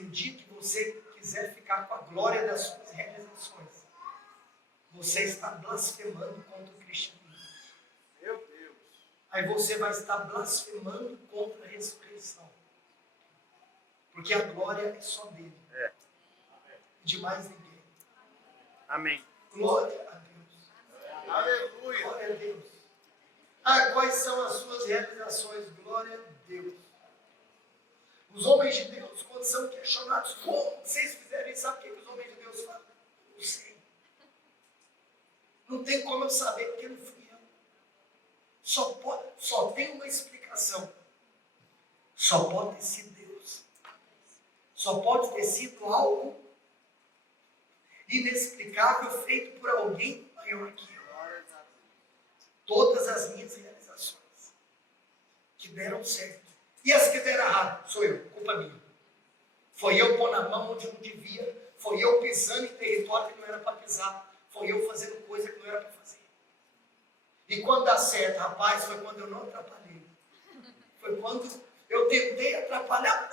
no dia que você quiser ficar com a glória das suas realizações, você está blasfemando contra o cristianismo. Meu Deus. Aí você vai estar blasfemando contra a ressurreição. Porque a glória é só dele. De mais ninguém. Amém. Glória a Deus. Aleluia. Glória a Deus. Ah, quais são as suas realizações? Glória a Deus. Os homens de Deus, quando são questionados, como vocês fizeram isso? Sabe o que os homens de Deus falam? Não sei. Não tem como eu saber, porque não fui eu. Só tem uma explicação. Só pode ter sido Deus. Só pode ter sido algo inexplicável feito por alguém maior que eu. Todas as minhas realizações que deram certo. E as que deram errado, sou eu, culpa minha. Foi eu pôr na mão onde não devia, foi eu pisando em território que não era para pisar, foi eu fazendo coisa que não era para fazer. E quando dá certo, rapaz, foi quando eu não atrapalhei. Foi quando eu tentei atrapalhar.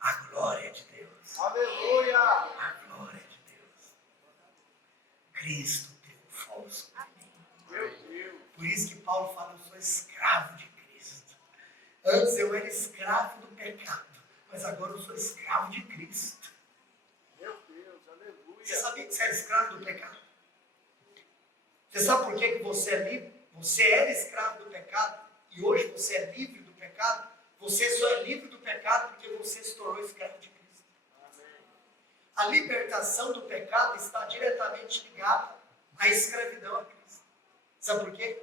A glória de Deus. Aleluia. A glória de Deus. Cristo triunfou sobre mim. Meu Deus. Por isso que Paulo fala, eu sou escravo de Cristo. Antes eu era escravo do pecado, mas agora eu sou escravo de Cristo. Meu Deus. Aleluia. Você sabia que você era escravo do pecado? Você sabe por que você é livre? Você era escravo do pecado e hoje você é livre do pecado. Você só é livre do pecado porque você se tornou escravo de Cristo. Amém. A libertação do pecado está diretamente ligada à escravidão a Cristo. Sabe por quê?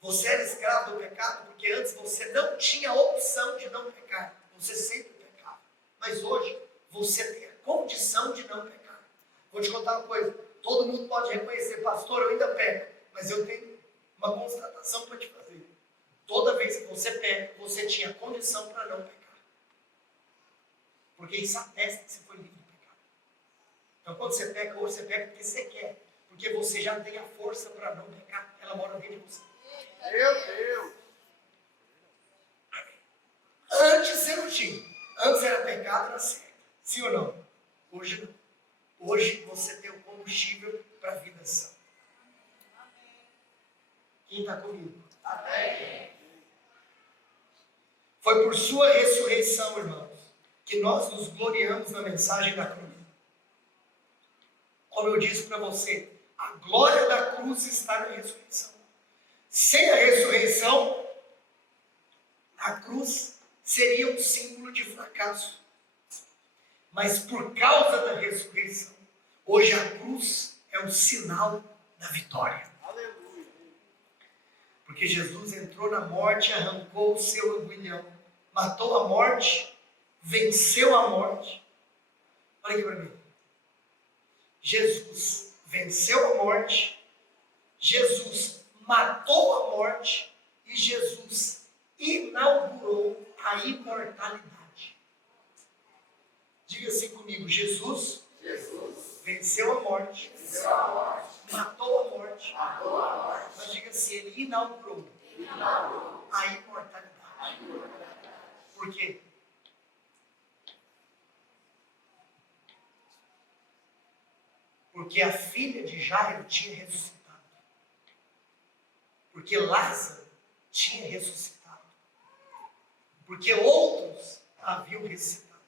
Você era escravo do pecado porque antes você não tinha a opção de não pecar. Você sempre pecava. Mas hoje você tem a condição de não pecar. Vou te contar uma coisa. Todo mundo pode reconhecer, pastor, eu ainda peco. Mas eu tenho uma constatação para te fazer. Toda vez que você peca, você tinha condição para não pecar. Porque isso atesta que você foi livre do pecado. Então quando você peca, hoje você peca porque você quer. Porque você já tem a força para não pecar. Ela mora dentro de você. Meu Deus. Antes você não tinha. Antes era pecado, era certo. Sim ou não? Hoje não. Hoje você tem o combustível para a vida sã. Quem está comigo? Amém. Foi por sua ressurreição, irmãos, que nós nos gloriamos na mensagem da cruz. Como eu disse para você, a glória da cruz está na ressurreição. Sem a ressurreição, a cruz seria um símbolo de fracasso. Mas por causa da ressurreição, hoje a cruz é um sinal da vitória. Aleluia. Porque Jesus entrou na morte, arrancou o seu aguilhão, matou a morte, venceu a morte. Olha aqui para mim. Jesus venceu a morte, Jesus matou a morte e Jesus inaugurou a imortalidade. Diga assim comigo, Jesus venceu a morte, matou a morte, mas diga assim, ele inaugurou a imortalidade. Por quê? Porque a filha de Jairo tinha ressuscitado. Porque Lázaro tinha ressuscitado. Porque outros haviam ressuscitado.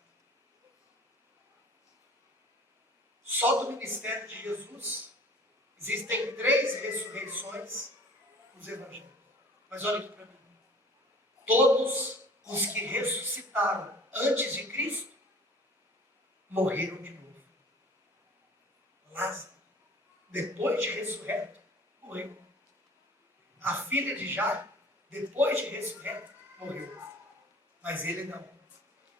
só do ministério de Jesus, existem 3 ressurreições nos evangelhos. Mas olha aqui para mim. Todos os que ressuscitaram antes de Cristo morreram de novo. Lázaro, depois de ressurreto, morreu. A filha de Jairo, depois de ressurreto, morreu. Mas ele não.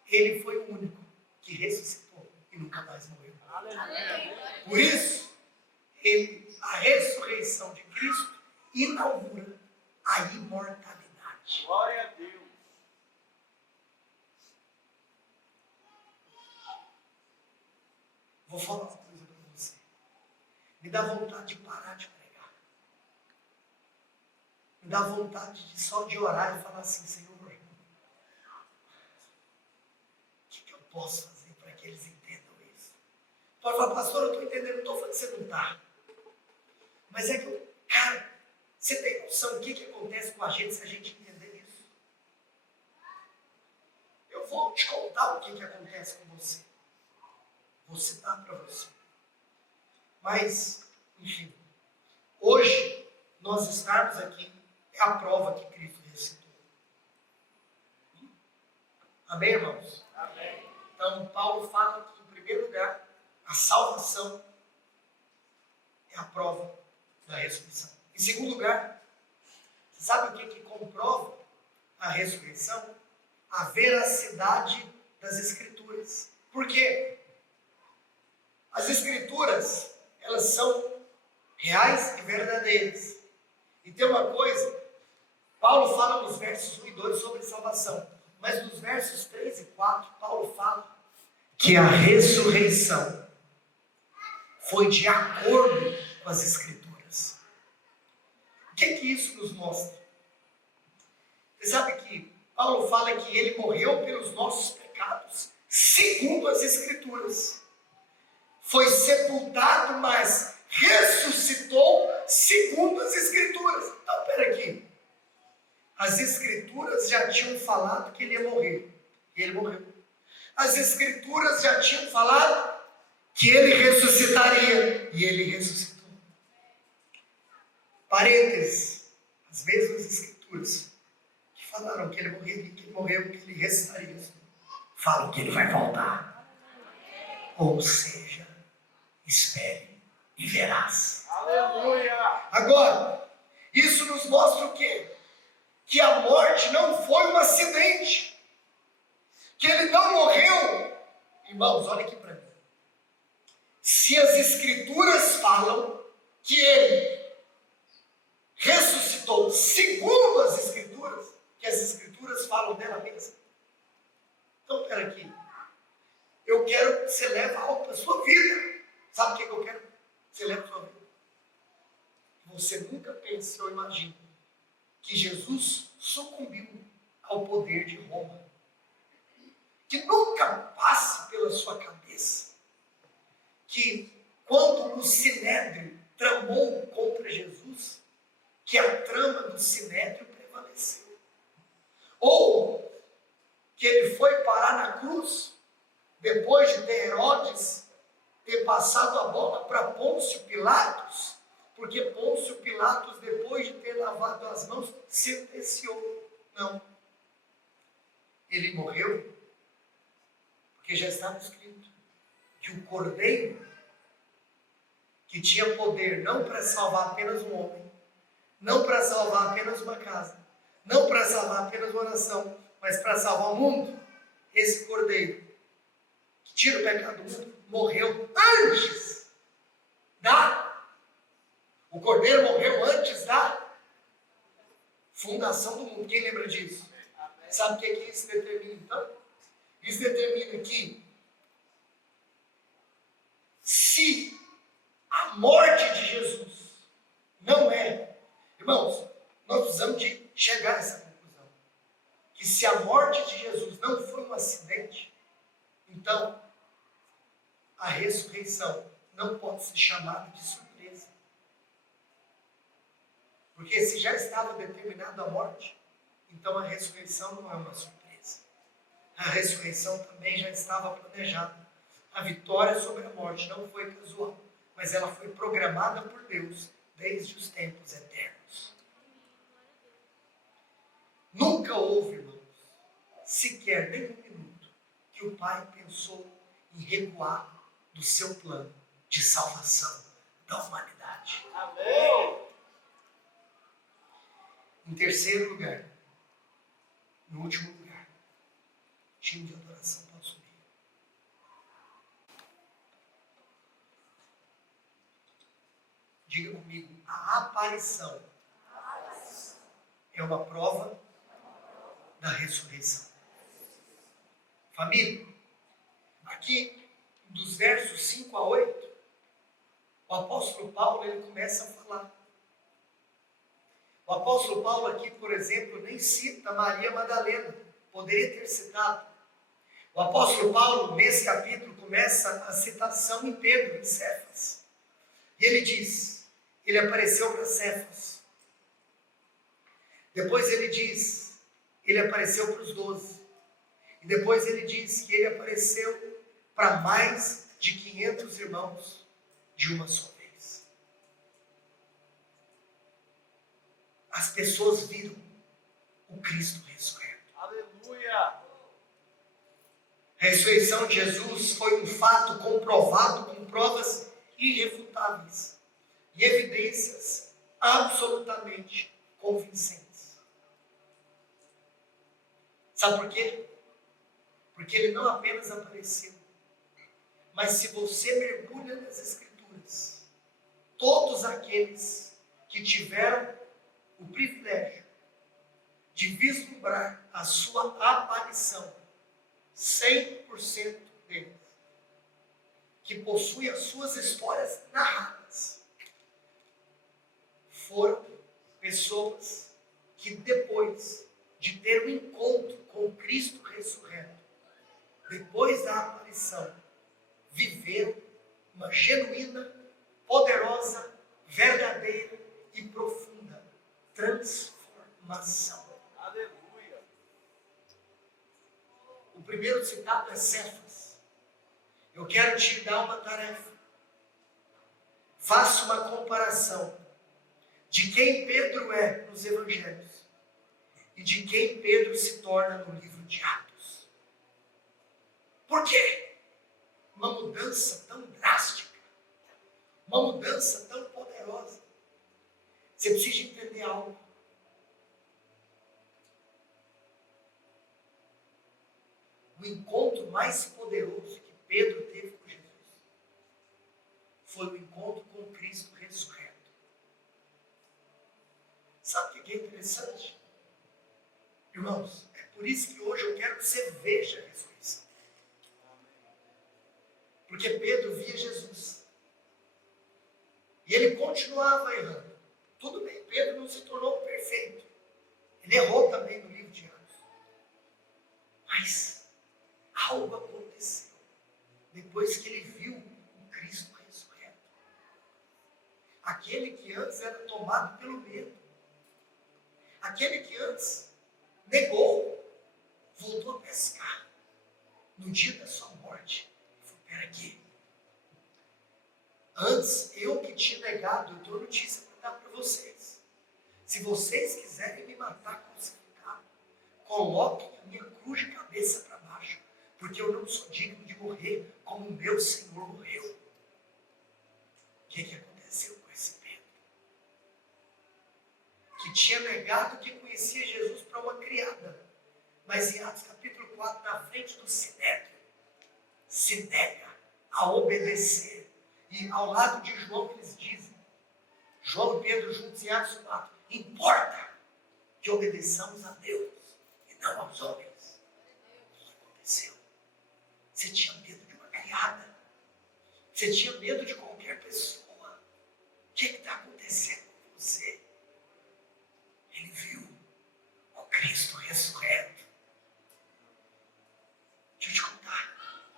Ele foi o único que ressuscitou e nunca mais morreu. Por isso, a ressurreição de Cristo inaugura a imortalidade. Glória a Deus. Vou falar uma coisa para você. Me dá vontade de parar de pregar. Me dá vontade de só de orar e falar assim, Senhor, o que eu posso fazer para que eles entendam isso? Pode falar, pastor, eu estou entendendo, não estou falando que você não está. Mas é que, cara, você tem noção do que acontece com a gente se a gente entender isso? Eu vou te contar o que acontece com você. Vou citar para você. Mas, enfim, hoje, nós estarmos aqui é a prova que Cristo ressuscitou. Amém, irmãos? Amém. Então, Paulo fala que, em primeiro lugar, a salvação é a prova da ressurreição. Em segundo lugar, você sabe o que comprova a ressurreição? A veracidade das Escrituras. Por quê? As Escrituras, elas são reais e verdadeiras. E tem uma coisa, Paulo fala nos versos 1 e 2 sobre salvação, mas nos versos 3 e 4, Paulo fala que a ressurreição foi de acordo com as Escrituras. O que isso nos mostra? Você sabe que Paulo fala que ele morreu pelos nossos pecados, segundo as Escrituras. Foi sepultado, mas ressuscitou segundo as Escrituras. Então, pera aqui. As Escrituras já tinham falado que ele ia morrer. E ele morreu. As Escrituras já tinham falado que ele ressuscitaria. E ele ressuscitou. Parênteses. As mesmas Escrituras que falaram que ele morreria, que ele morreu, que ele ressuscitaria, falam que ele vai voltar. Ou seja, espere e verás. Aleluia. Agora, isso nos mostra o quê? Que a morte não foi um acidente. Que ele não morreu. Irmãos, olha aqui para mim. Se as Escrituras falam que ele ressuscitou segundo as Escrituras, que as Escrituras falam dela mesma. Então, pera aqui. Eu quero que você leve algo para a sua vida. Sabe o que eu quero que você leve para a sua vida? Você nunca pense ou imagine que Jesus sucumbiu ao poder de Roma. Que nunca passe pela sua cabeça que quando o Sinédrio tramou contra Jesus, que a trama do Sinédrio prevaleceu. Ou que ele foi parar na cruz depois de ter Herodes ter passado a bola para Pôncio Pilatos, porque Pôncio Pilatos, depois de ter lavado as mãos, sentenciou. Não. Ele morreu porque já estava escrito que o Cordeiro, que tinha poder não para salvar apenas um homem, não para salvar apenas uma casa, não para salvar apenas uma nação, mas para salvar o mundo, esse Cordeiro, que tira o pecado do mundo, morreu antes o Cordeiro morreu antes da fundação do mundo. Quem lembra disso? Sabe o que isso determina então? Isso determina que se a morte de Jesus não é, irmãos, nós precisamos de chegar a essa conclusão, que se a morte de Jesus não foi um acidente, então a ressurreição não pode ser chamada de surpresa. Porque se já estava determinada a morte, então a ressurreição não é uma surpresa. A ressurreição também já estava planejada. A vitória sobre a morte não foi casual, mas ela foi programada por Deus desde os tempos eternos. Nunca houve, irmãos, sequer nem um minuto, que o Pai pensou em recuar do seu plano de salvação da humanidade. Amém. Em terceiro lugar, no último lugar, time de adoração pode subir. Diga comigo, a aparição é uma prova da ressurreição. Família, aqui dos versos 5 a 8, o apóstolo Paulo ele começa a falar. O apóstolo Paulo aqui, por exemplo, nem cita Maria Madalena, poderia ter citado. O apóstolo Paulo, nesse capítulo, começa a citação em Pedro, em Cefas. E ele diz, ele apareceu para Cefas. Depois ele diz, ele apareceu para os 12. E depois ele diz que ele apareceu para mais de 500 irmãos de uma só vez. As pessoas viram o Cristo ressurreto. Aleluia. A ressurreição de Jesus foi um fato comprovado com provas irrefutáveis e evidências absolutamente convincentes. Sabe por quê? Porque ele não apenas apareceu, mas se você mergulha nas Escrituras, todos aqueles que tiveram o privilégio de vislumbrar a sua aparição, 100% deles, que possuem as suas histórias narradas, foram pessoas que depois de ter um encontro com Cristo ressurreto, depois da aparição, viveram uma genuína, poderosa, verdadeira e profunda transformação. Aleluia. O primeiro citado é Cefas. Eu quero te dar uma tarefa. Faça uma comparação de quem Pedro é nos evangelhos e de quem Pedro se torna no livro de Atos. Por quê? Uma mudança tão drástica, uma mudança tão poderosa. Você precisa entender algo. O encontro mais poderoso que Pedro teve com Jesus foi o encontro com Cristo ressurreto. Sabe o que é interessante? Irmãos, é por isso que hoje eu quero que você veja a ressurreição. Porque Pedro via Jesus. E ele continuava errando. Tudo bem, Pedro não se tornou perfeito. Ele errou também no livro de Atos. Mas algo aconteceu depois que ele viu o Cristo ressurreto. Aquele que antes era tomado pelo medo. Aquele que antes negou, voltou a pescar. No dia da sua morte, ele falou, peraí. Antes, eu que tinha negado, eu tenho notícia para dar para vocês. Se vocês quiserem me matar crucificado, coloquem a minha cruz de cabeça para baixo, porque eu não sou digno de morrer como o meu Senhor morreu. O que aconteceu com esse Pedro? Que tinha negado que conhecia Jesus para uma criada, mas em Atos capítulo 4, na frente do Sinédrio, se nega a obedecer. E ao lado de João eles dizem, João e Pedro juntos em Atos 4, importa que obedeçamos a Deus e não aos homens. O que aconteceu? Você tinha medo de uma criada. Você tinha medo de qualquer pessoa. O que está acontecendo com você? Ele viu o Cristo ressurreto. Deixa eu te contar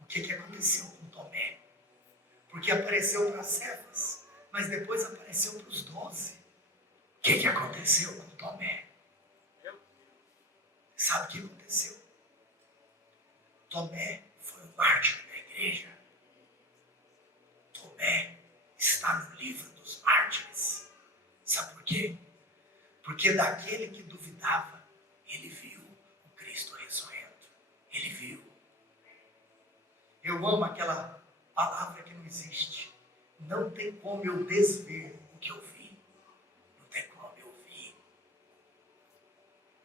o que aconteceu com Tomé. Porque apareceu para Cefas, mas depois apareceu para os 12. O que aconteceu com Tomé? Sabe o que aconteceu? Tomé foi o mártir da igreja. veja, Tomé está no livro dos mártires. Sabe por quê? Porque daquele que duvidava, ele viu o Cristo ressurreto. Ele viu. Eu amo aquela palavra que não existe. Não tem como eu desver o que eu vi. Não tem como eu vi.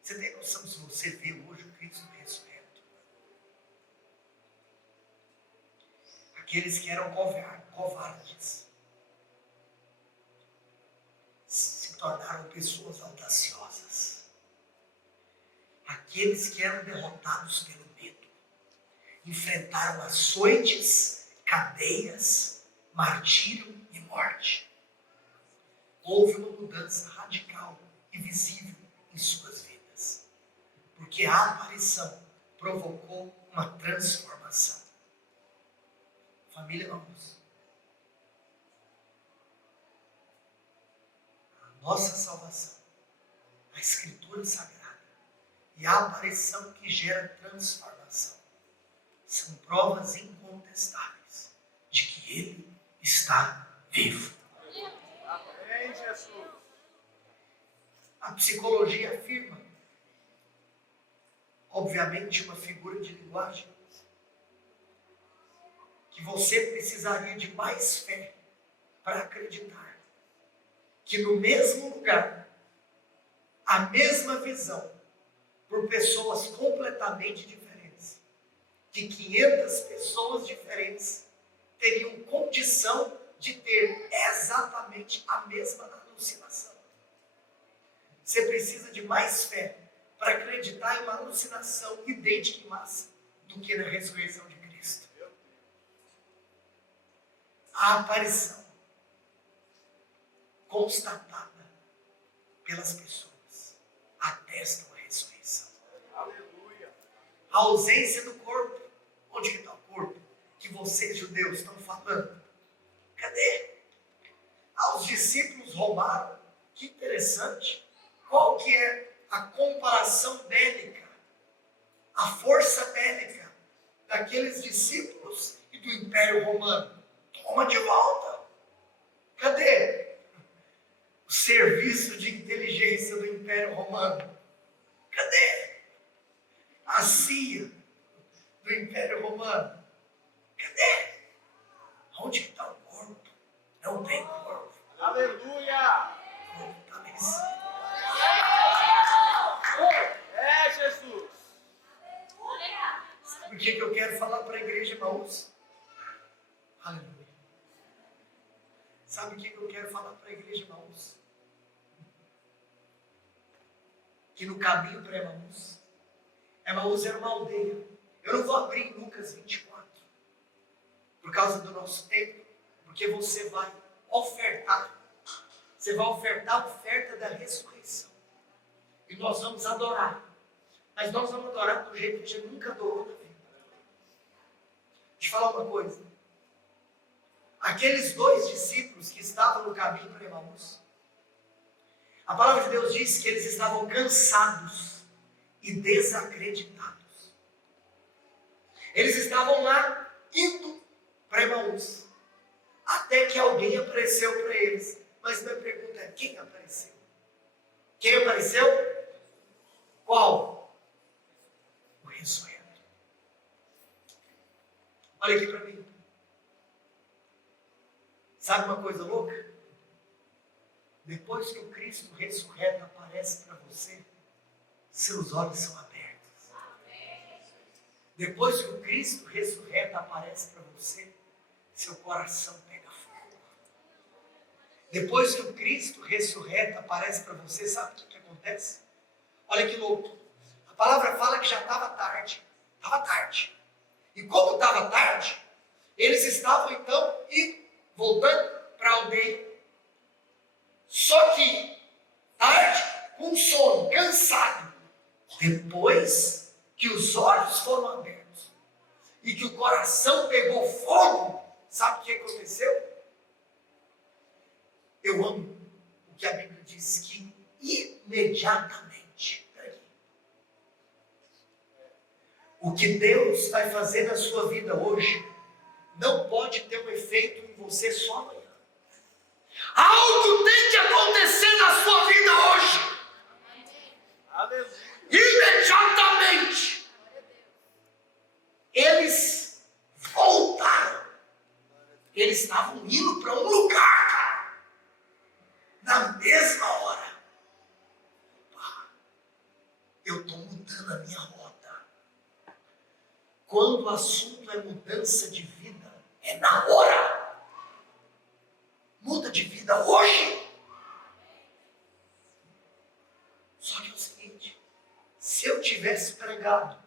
Você tem noção se você vê hoje o Cristo ressurreto? Aqueles que eram covardes se tornaram pessoas audaciosas. Aqueles que eram derrotados pelo medo enfrentaram açoites, cadeias, martírio e morte. Houve uma mudança radical e visível em suas vidas, porque a aparição provocou uma transformação. Família, vamos. A nossa salvação, a Escritura Sagrada e a aparição que gera transformação são provas incontestáveis de que Ele está vivo. Amém, Jesus. A psicologia afirma, obviamente uma figura de linguagem, que você precisaria de mais fé para acreditar que no mesmo lugar, a mesma visão, por pessoas completamente diferentes, que 500 pessoas diferentes teriam condição de ter exatamente a mesma alucinação. Você precisa de mais fé para acreditar em uma alucinação idêntica em massa do que na ressurreição de Cristo. A aparição constatada pelas pessoas atestam a ressurreição. Aleluia. A ausência do corpo. Onde está o corpo que vocês judeus estão falando? Cadê? Aos discípulos roubaram. Que interessante. Qual que é a comparação bélica? A força bélica daqueles discípulos e do Império Romano. Toma de volta. Cadê? O serviço de inteligência do Império Romano. Cadê? A CIA do Império Romano. Cadê? Onde está o corpo? Não tem corpo. Aleluia. O corpo está lá em cima. É, Jesus. Sabe o que eu quero falar para a igreja, irmãos? Aleluia. Sabe o que eu quero falar para a igreja, irmãos? Que no caminho para Emaús era uma aldeia. Eu não vou abrir em Lucas 24, por causa do nosso tempo, porque você vai ofertar. Você vai ofertar a oferta da ressurreição. E nós vamos adorar. Mas nós vamos adorar do jeito que a gente nunca adorou na vida. Deixa eu falar uma coisa. Aqueles 2 discípulos que estavam no caminho para Emaús, a palavra de Deus diz que eles estavam cansados e desacreditados. Eles estavam lá indo para Emaús, até que alguém apareceu para eles. Mas minha pergunta é: quem apareceu? Quem apareceu? Qual? O ressurreto. Olha aqui para mim. Sabe uma coisa louca? Depois que o Cristo ressurreto aparece para você, seus olhos são abertos. Depois que o Cristo ressurreto aparece para você, seu coração pega fogo. Depois que o Cristo ressurreto aparece para você, sabe o que acontece? Olha que louco. A palavra fala que já estava tarde. Estava tarde. E como estava tarde, eles estavam então voltando para a aldeia. Só que, tarde, com sono, cansado, depois que os olhos foram abertos e que o coração pegou fogo, sabe o que aconteceu? Eu amo o que a Bíblia diz, que imediatamente, o que Deus vai fazer na sua vida hoje não pode ter um efeito em você só amanhã. Algo tem que acontecer na sua vida hoje. Aleluia. Imediatamente. Eles voltaram. Eles estavam indo para um lugar. Na mesma hora. Opa, eu estou mudando a minha rota. Quando o assunto é mudança de vida, é na hora. Muda de vida hoje. Só que é o seguinte, se eu tivesse pregado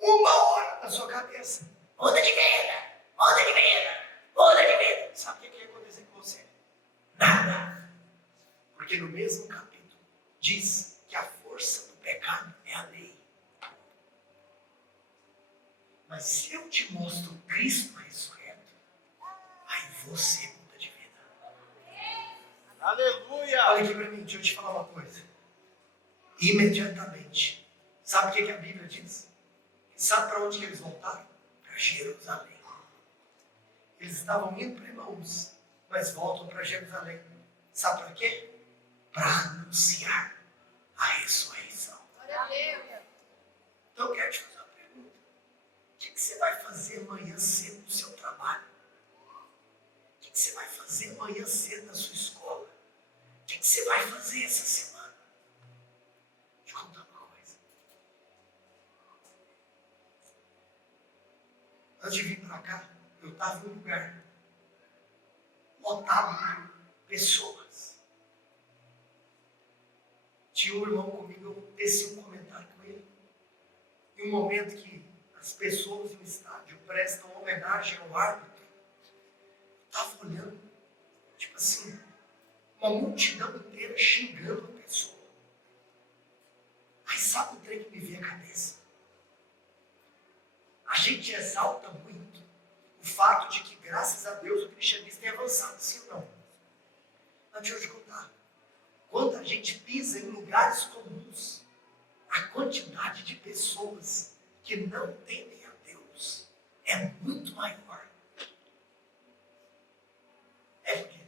1 hora na sua cabeça, muda de vida, muda de vida, muda de vida, sabe o que ia acontecer com você? Nada. Porque no mesmo capítulo diz que a força do pecado é a lei. Mas se eu te mostro Cristo ressurreto, aí você muda de vida. Aleluia. Olha aqui para mim, deixa eu te falar uma coisa. Imediatamente. Sabe o que a Bíblia diz? Sabe para onde que eles voltaram? Para Jerusalém. Eles estavam indo para Emaús, mas voltam para Jerusalém. Sabe para quê? Para anunciar a ressurreição. Então eu quero te fazer uma pergunta. O que você vai fazer amanhã cedo no seu trabalho? O que você vai fazer amanhã cedo na sua escola? O que você vai fazer essa semana? Deixa eu contar uma coisa. Antes de vir para cá, eu estava em um lugar lotado de pessoas. Tinha um irmão comigo, eu teci um comentário com ele. Em um momento que as pessoas no estádio prestam homenagem ao árbitro, eu estava olhando, tipo assim, uma multidão inteira xingando a pessoa. Aí sabe o trem que me veio à cabeça? A gente exalta muito o fato de que, graças a Deus, o cristianismo tem avançado, sim ou não? Mas deixa eu te contar. Quando a gente pisa em lugares comuns, a quantidade de pessoas que não temem a Deus é muito maior. É porque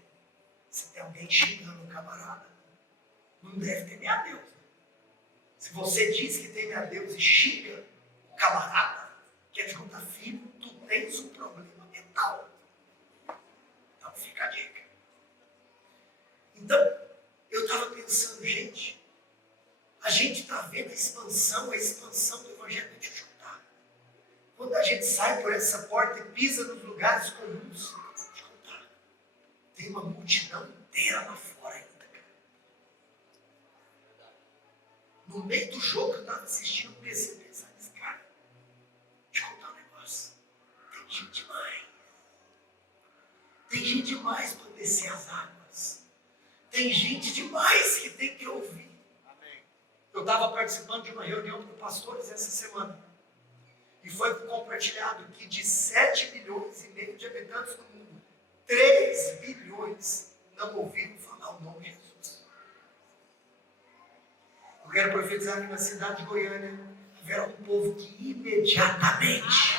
se tem alguém xingando um camarada, não deve temer a Deus. Se você diz que teme a Deus e xinga o camarada, quer te contar, filho, tu tens um problema mental. Então fica a dica. Então, eu estava pensando, gente, a gente está vendo a expansão do Evangelho. Deixa eu te contar. Quando a gente sai por essa porta e pisa nos lugares comuns, deixa eu te contar, tem uma multidão inteira lá fora ainda, cara. No meio do jogo que eu estava assistindo, eu pensei nesse cara. Deixa eu contar um negócio. Tem gente demais. Tem gente demais para descer as águas. Tem gente demais que tem que ouvir. Amém. Eu estava participando de uma reunião com pastores essa semana. E foi compartilhado que de 7,5 bilhões de habitantes no mundo, 3 bilhões não ouviram falar o nome de Jesus. Eu quero profetizar que na cidade de Goiânia haverá um povo que imediatamente.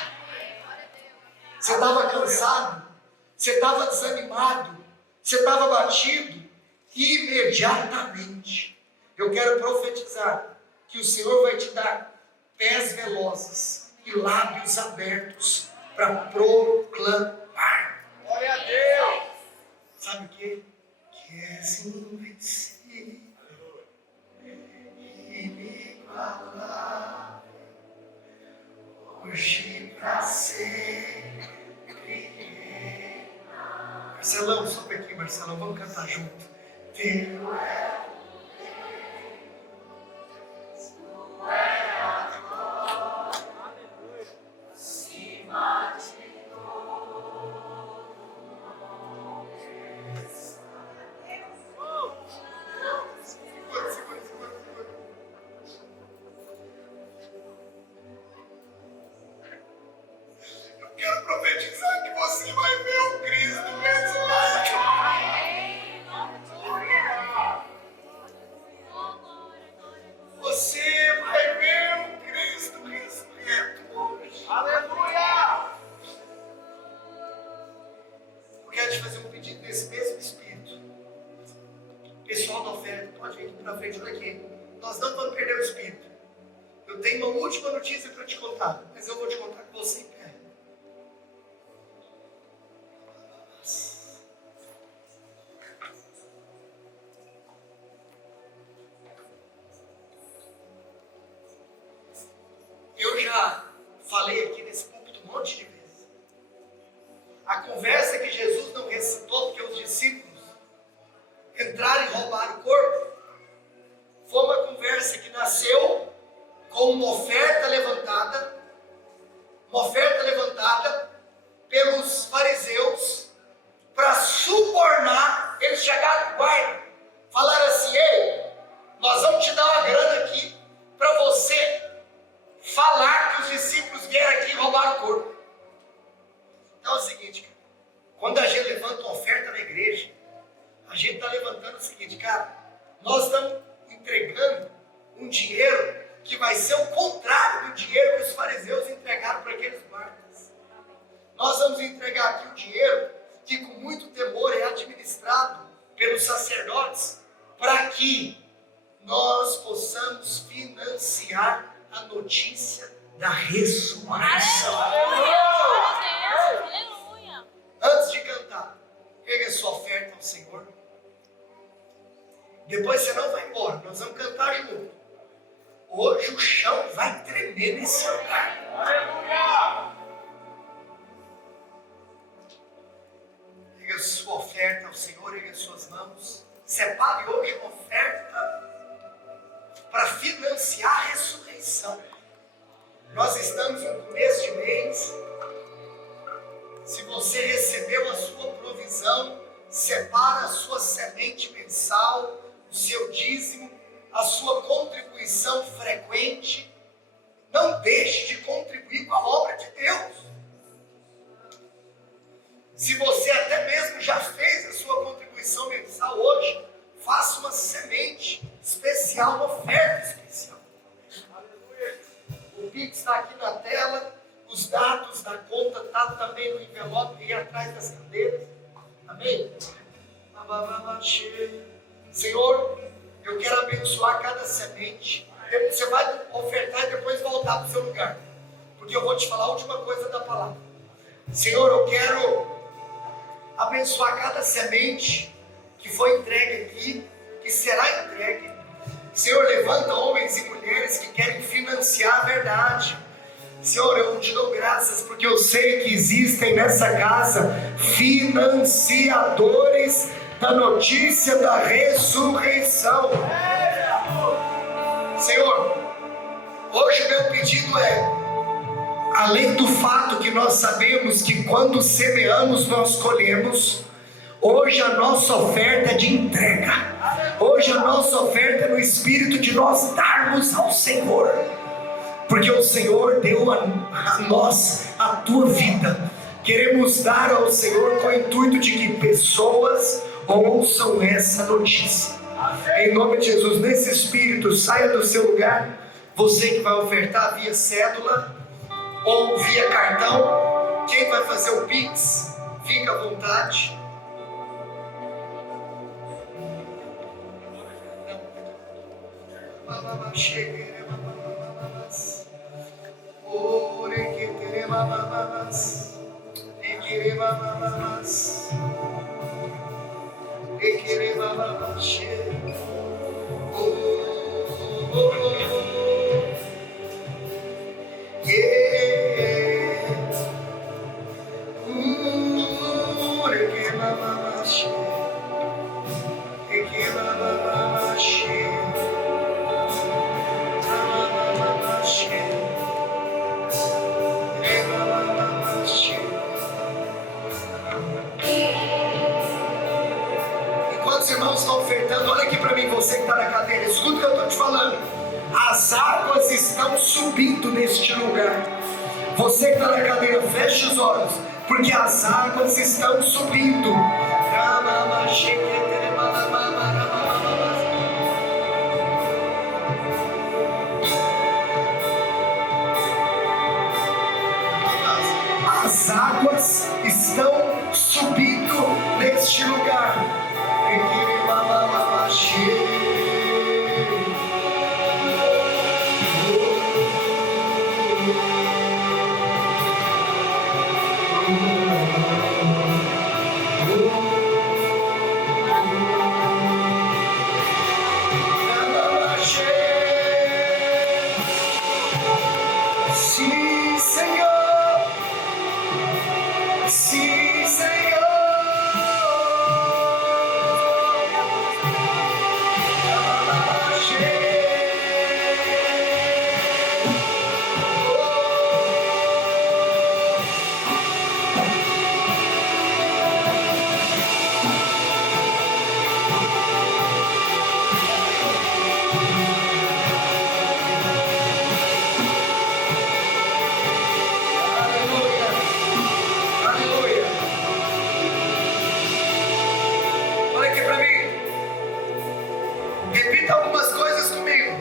Você estava cansado, você estava desanimado, você estava batido, imediatamente. Eu quero profetizar que o Senhor vai te dar pés velozes e lábios abertos para proclamar. Glória a Deus. Sabe o quê? Que és invencível, inigualável, hoje pra sempre. Marcelão, sobe aqui, Marcelão, vamos cantar junto. Teu é quero profetizar que você vai ver o Cristo ressurreto. pessoal da oferta, pode vir aqui para frente, olha aqui. Nós não vamos perder o espírito. Eu tenho uma última notícia para te contar, mas eu vou te contar com você em pé. Eu já falei aqui nesse púlpito um monte de vezes. A conversa que Jesus não recitou porque os discípulos entraram e roubaram o corpo, foi uma conversa que nasceu com uma oferta levantada pelos fariseus para subornar. Eles chegaram no guarda, falaram assim: ei, nós vamos te dar uma grana aqui para você falar que os discípulos vieram aqui e roubaram o corpo. Então é o seguinte, cara, quando a gente levanta uma oferta na igreja, a gente está levantando o seguinte, cara, nós estamos entregando um dinheiro que vai ser o contrário do dinheiro que os fariseus entregaram para aqueles guardas. Nós vamos entregar aqui o dinheiro que com muito temor é administrado pelos sacerdotes, para que nós possamos financiar a notícia da ressurreição. Aleluia! Antes de cantar, pegue a sua oferta ao Senhor. Depois você não vai embora, nós vamos cantar junto. Hoje o chão vai tremer nesse lugar. Aleluia! Pegue a sua oferta ao Senhor, pegue as suas mãos. Separe hoje uma oferta para financiar a ressurreição. Nós estamos no começo de mês. Se você recebeu a sua provisão, separa a sua semente mensal, o seu dízimo, a sua contribuição frequente. Não deixe de contribuir com a obra de Deus. Se você até mesmo já fez a sua contribuição mensal hoje, faça uma semente especial, uma oferta especial. O Pix está aqui na tela, os dados da conta estão também no envelope e atrás das cadeiras. Amém? Senhor, eu quero abençoar cada semente. Você vai ofertar e depois voltar para o seu lugar, porque eu vou te falar a última coisa da palavra. Senhor, eu quero abençoar cada semente que foi entregue aqui, que será entregue. Senhor, levanta homens e mulheres que querem financiar a verdade. Senhor, eu te dou graças porque eu sei que existem nessa casa financiadores da notícia da ressurreição. Senhor, hoje o meu pedido é, além do fato que nós sabemos que quando semeamos nós colhemos, hoje a nossa oferta é de entrega. Hoje a nossa oferta é no espírito de nós darmos ao Senhor, porque o Senhor deu a nós a tua vida. Queremos dar ao Senhor com o intuito de que pessoas ouçam essa notícia. Em nome de Jesus, nesse espírito, saia do seu lugar. Você que vai ofertar via cédula ou via cartão, quem vai fazer o Pix, fica à vontade. Enquanto os irmãos estão ofertando, olha aqui para mim, você que está na cadeira, escuta o que eu estou te falando. As águas estão subindo neste lugar. Você que está na cadeira, feche os olhos, porque as águas estão subindo. As águas estão subindo neste lugar. Repita algumas coisas comigo.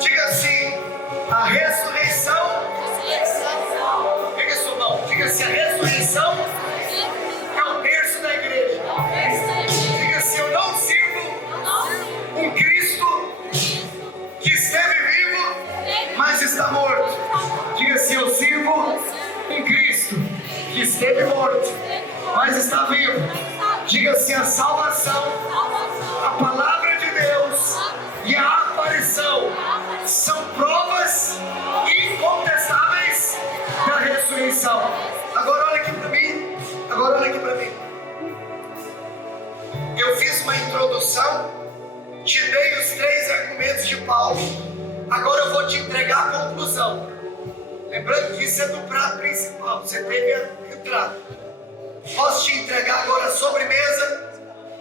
Diga assim: a ressurreição. Pega sua mão. Diga assim: a ressurreição é o berço da igreja. Diga assim: eu não sirvo um Cristo que esteve vivo, mas está morto. Diga assim: eu sirvo um Cristo que esteve morto, mas está vivo. Diga assim: a salvação, a palavra de Deus e a aparição são provas incontestáveis da ressurreição. Agora olha aqui para mim. Agora olha aqui para mim. Eu fiz uma introdução, te dei os 3 argumentos de Paulo. Agora eu vou te entregar a conclusão. Lembrando que isso é do prato principal. Você teve a entrada. Posso te entregar agora a sobremesa?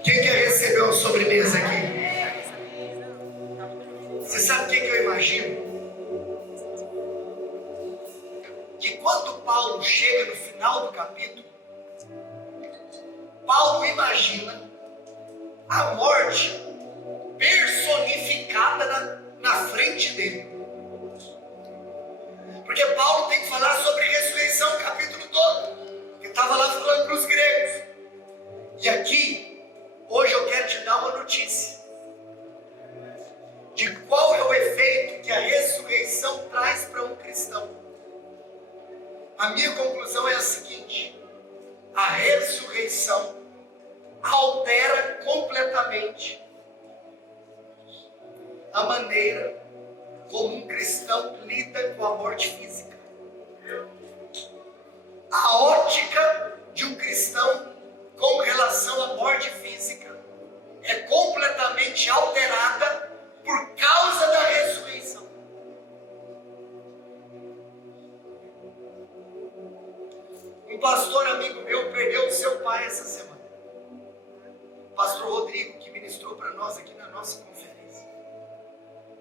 Quem quer receber uma sobremesa aqui? Você sabe o que eu imagino? Que quando Paulo chega no final do capítulo, Paulo imagina a morte personificada na frente dele. Porque Paulo tem que falar sobre ressurreição o capítulo todo. Ele estava lá falando para os gregos. E aqui, hoje eu quero te dar uma notícia de qual é o efeito que a ressurreição traz para um cristão. A minha conclusão é a seguinte: a ressurreição altera completamente a maneira como um cristão lida com a morte física. A ótica de um cristão com relação à morte física é completamente alterada por causa da ressurreição. Um pastor amigo meu perdeu o seu pai essa semana. O pastor Rodrigo, que ministrou para nós aqui na nossa conferência.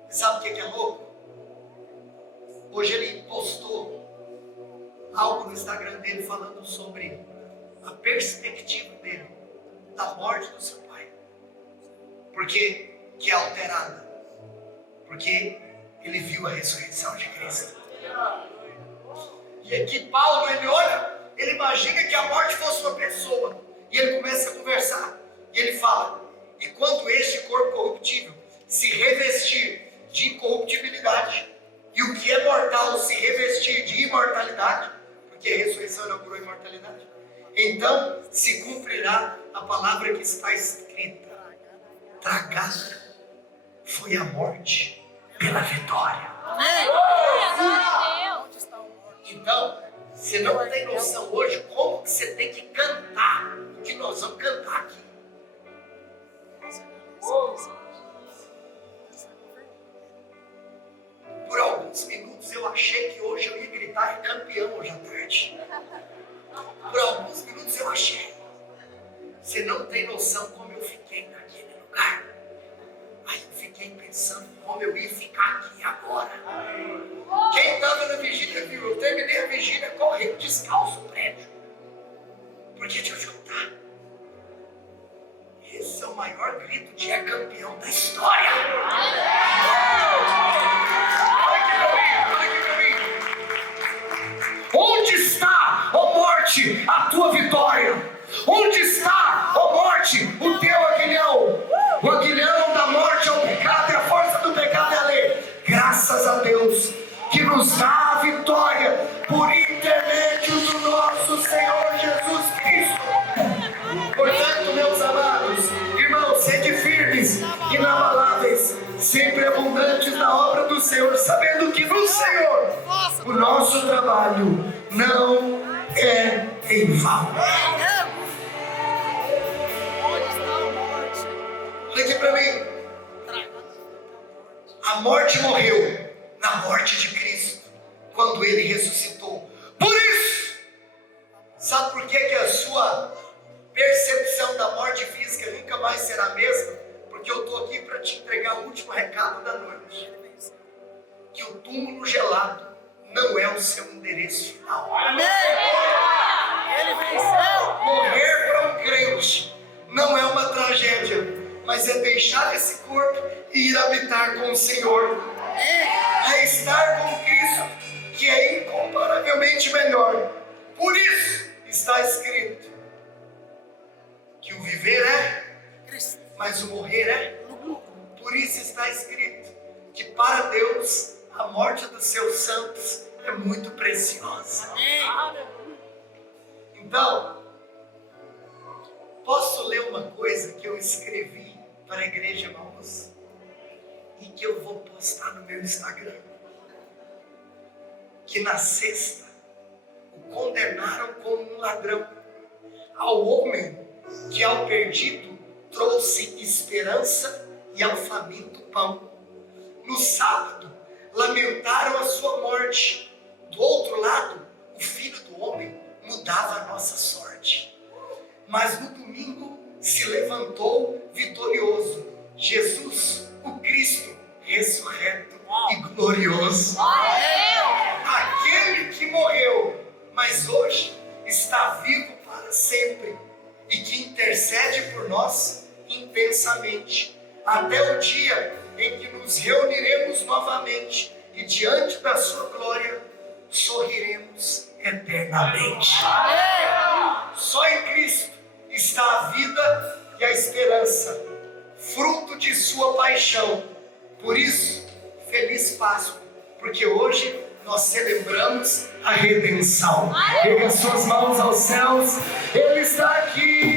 E sabe o que é louco? Hoje ele postou algo no Instagram dele falando sobre a perspectiva dele da morte do seu pai. Porque que é alterada. Porque ele viu a ressurreição de Cristo. E aqui Paulo, ele olha, ele imagina que a morte fosse uma pessoa. E ele começa a conversar. E ele fala: e quando este corpo corruptível se revestir de incorruptibilidade, e o que é mortal se revestir de imortalidade, porque a ressurreição inaugurou a imortalidade, então se cumprirá a palavra que está escrita: tragada foi a morte pela vitória. Então, você não tem noção hoje como que você tem que cantar o que nós vamos cantar aqui. Por alguns minutos eu achei que hoje eu ia gritar campeão hoje à tarde. Por alguns minutos eu achei. Você não tem noção como eu fiquei naquele lugar. Aí eu fiquei pensando como eu ia ficar aqui agora. Quem estava na vigília viu, eu terminei a vigília correndo descalço no prédio. Porque deixa eu te contar. Esse é o maior grito de é campeão da história. Olha aqui pra mim. Onde está, ó morte, a tua vitória? Onde está, ó morte, o teu aguilhão? O aguilhão da morte é o pecado e a força do pecado é a lei. Graças a Deus que nos dá a vitória por intermédio do nosso Senhor Jesus Cristo. Portanto, meus amados irmãos, sede firmes, inabaláveis, sempre abundantes na obra do Senhor, sabendo que no Senhor o nosso trabalho não é em vão. Olha aqui para mim. A morte morreu na morte de Cristo, quando Ele ressuscitou. Por isso, sabe por que a sua percepção da morte física nunca mais será a mesma? Porque eu estou aqui para te entregar o último recado da noite. Que o túmulo gelado não é o seu endereço final. Amém! Ele venceu! Morrer para um crente não é uma tragédia. mas é deixar esse corpo e ir habitar com o Senhor. É estar com Cristo, que é incomparavelmente melhor. Por isso está escrito que o viver é, mas o morrer é. Por isso está escrito que para Deus a morte dos seus santos é muito preciosa. Então, posso ler uma coisa que eu escrevi para a igreja, irmãos, e que eu vou postar no meu Instagram. Que na sexta o condenaram como um ladrão, ao homem que ao perdido trouxe esperança e ao faminto pão. No sábado lamentaram a sua morte. Do outro lado, o Filho do Homem mudava a nossa sorte. Mas no domingo se levantou vitorioso, Jesus, o Cristo, ressurreto e glorioso. Aquele que morreu, mas hoje está vivo para sempre e que intercede por nós intensamente, até o dia em que nos reuniremos novamente e diante da sua glória sorriremos eternamente. Só em Cristo está a vida e a esperança, fruto de sua paixão. Por isso, feliz Páscoa, porque hoje nós celebramos a redenção. Erga suas mãos aos céus, Ele está aqui.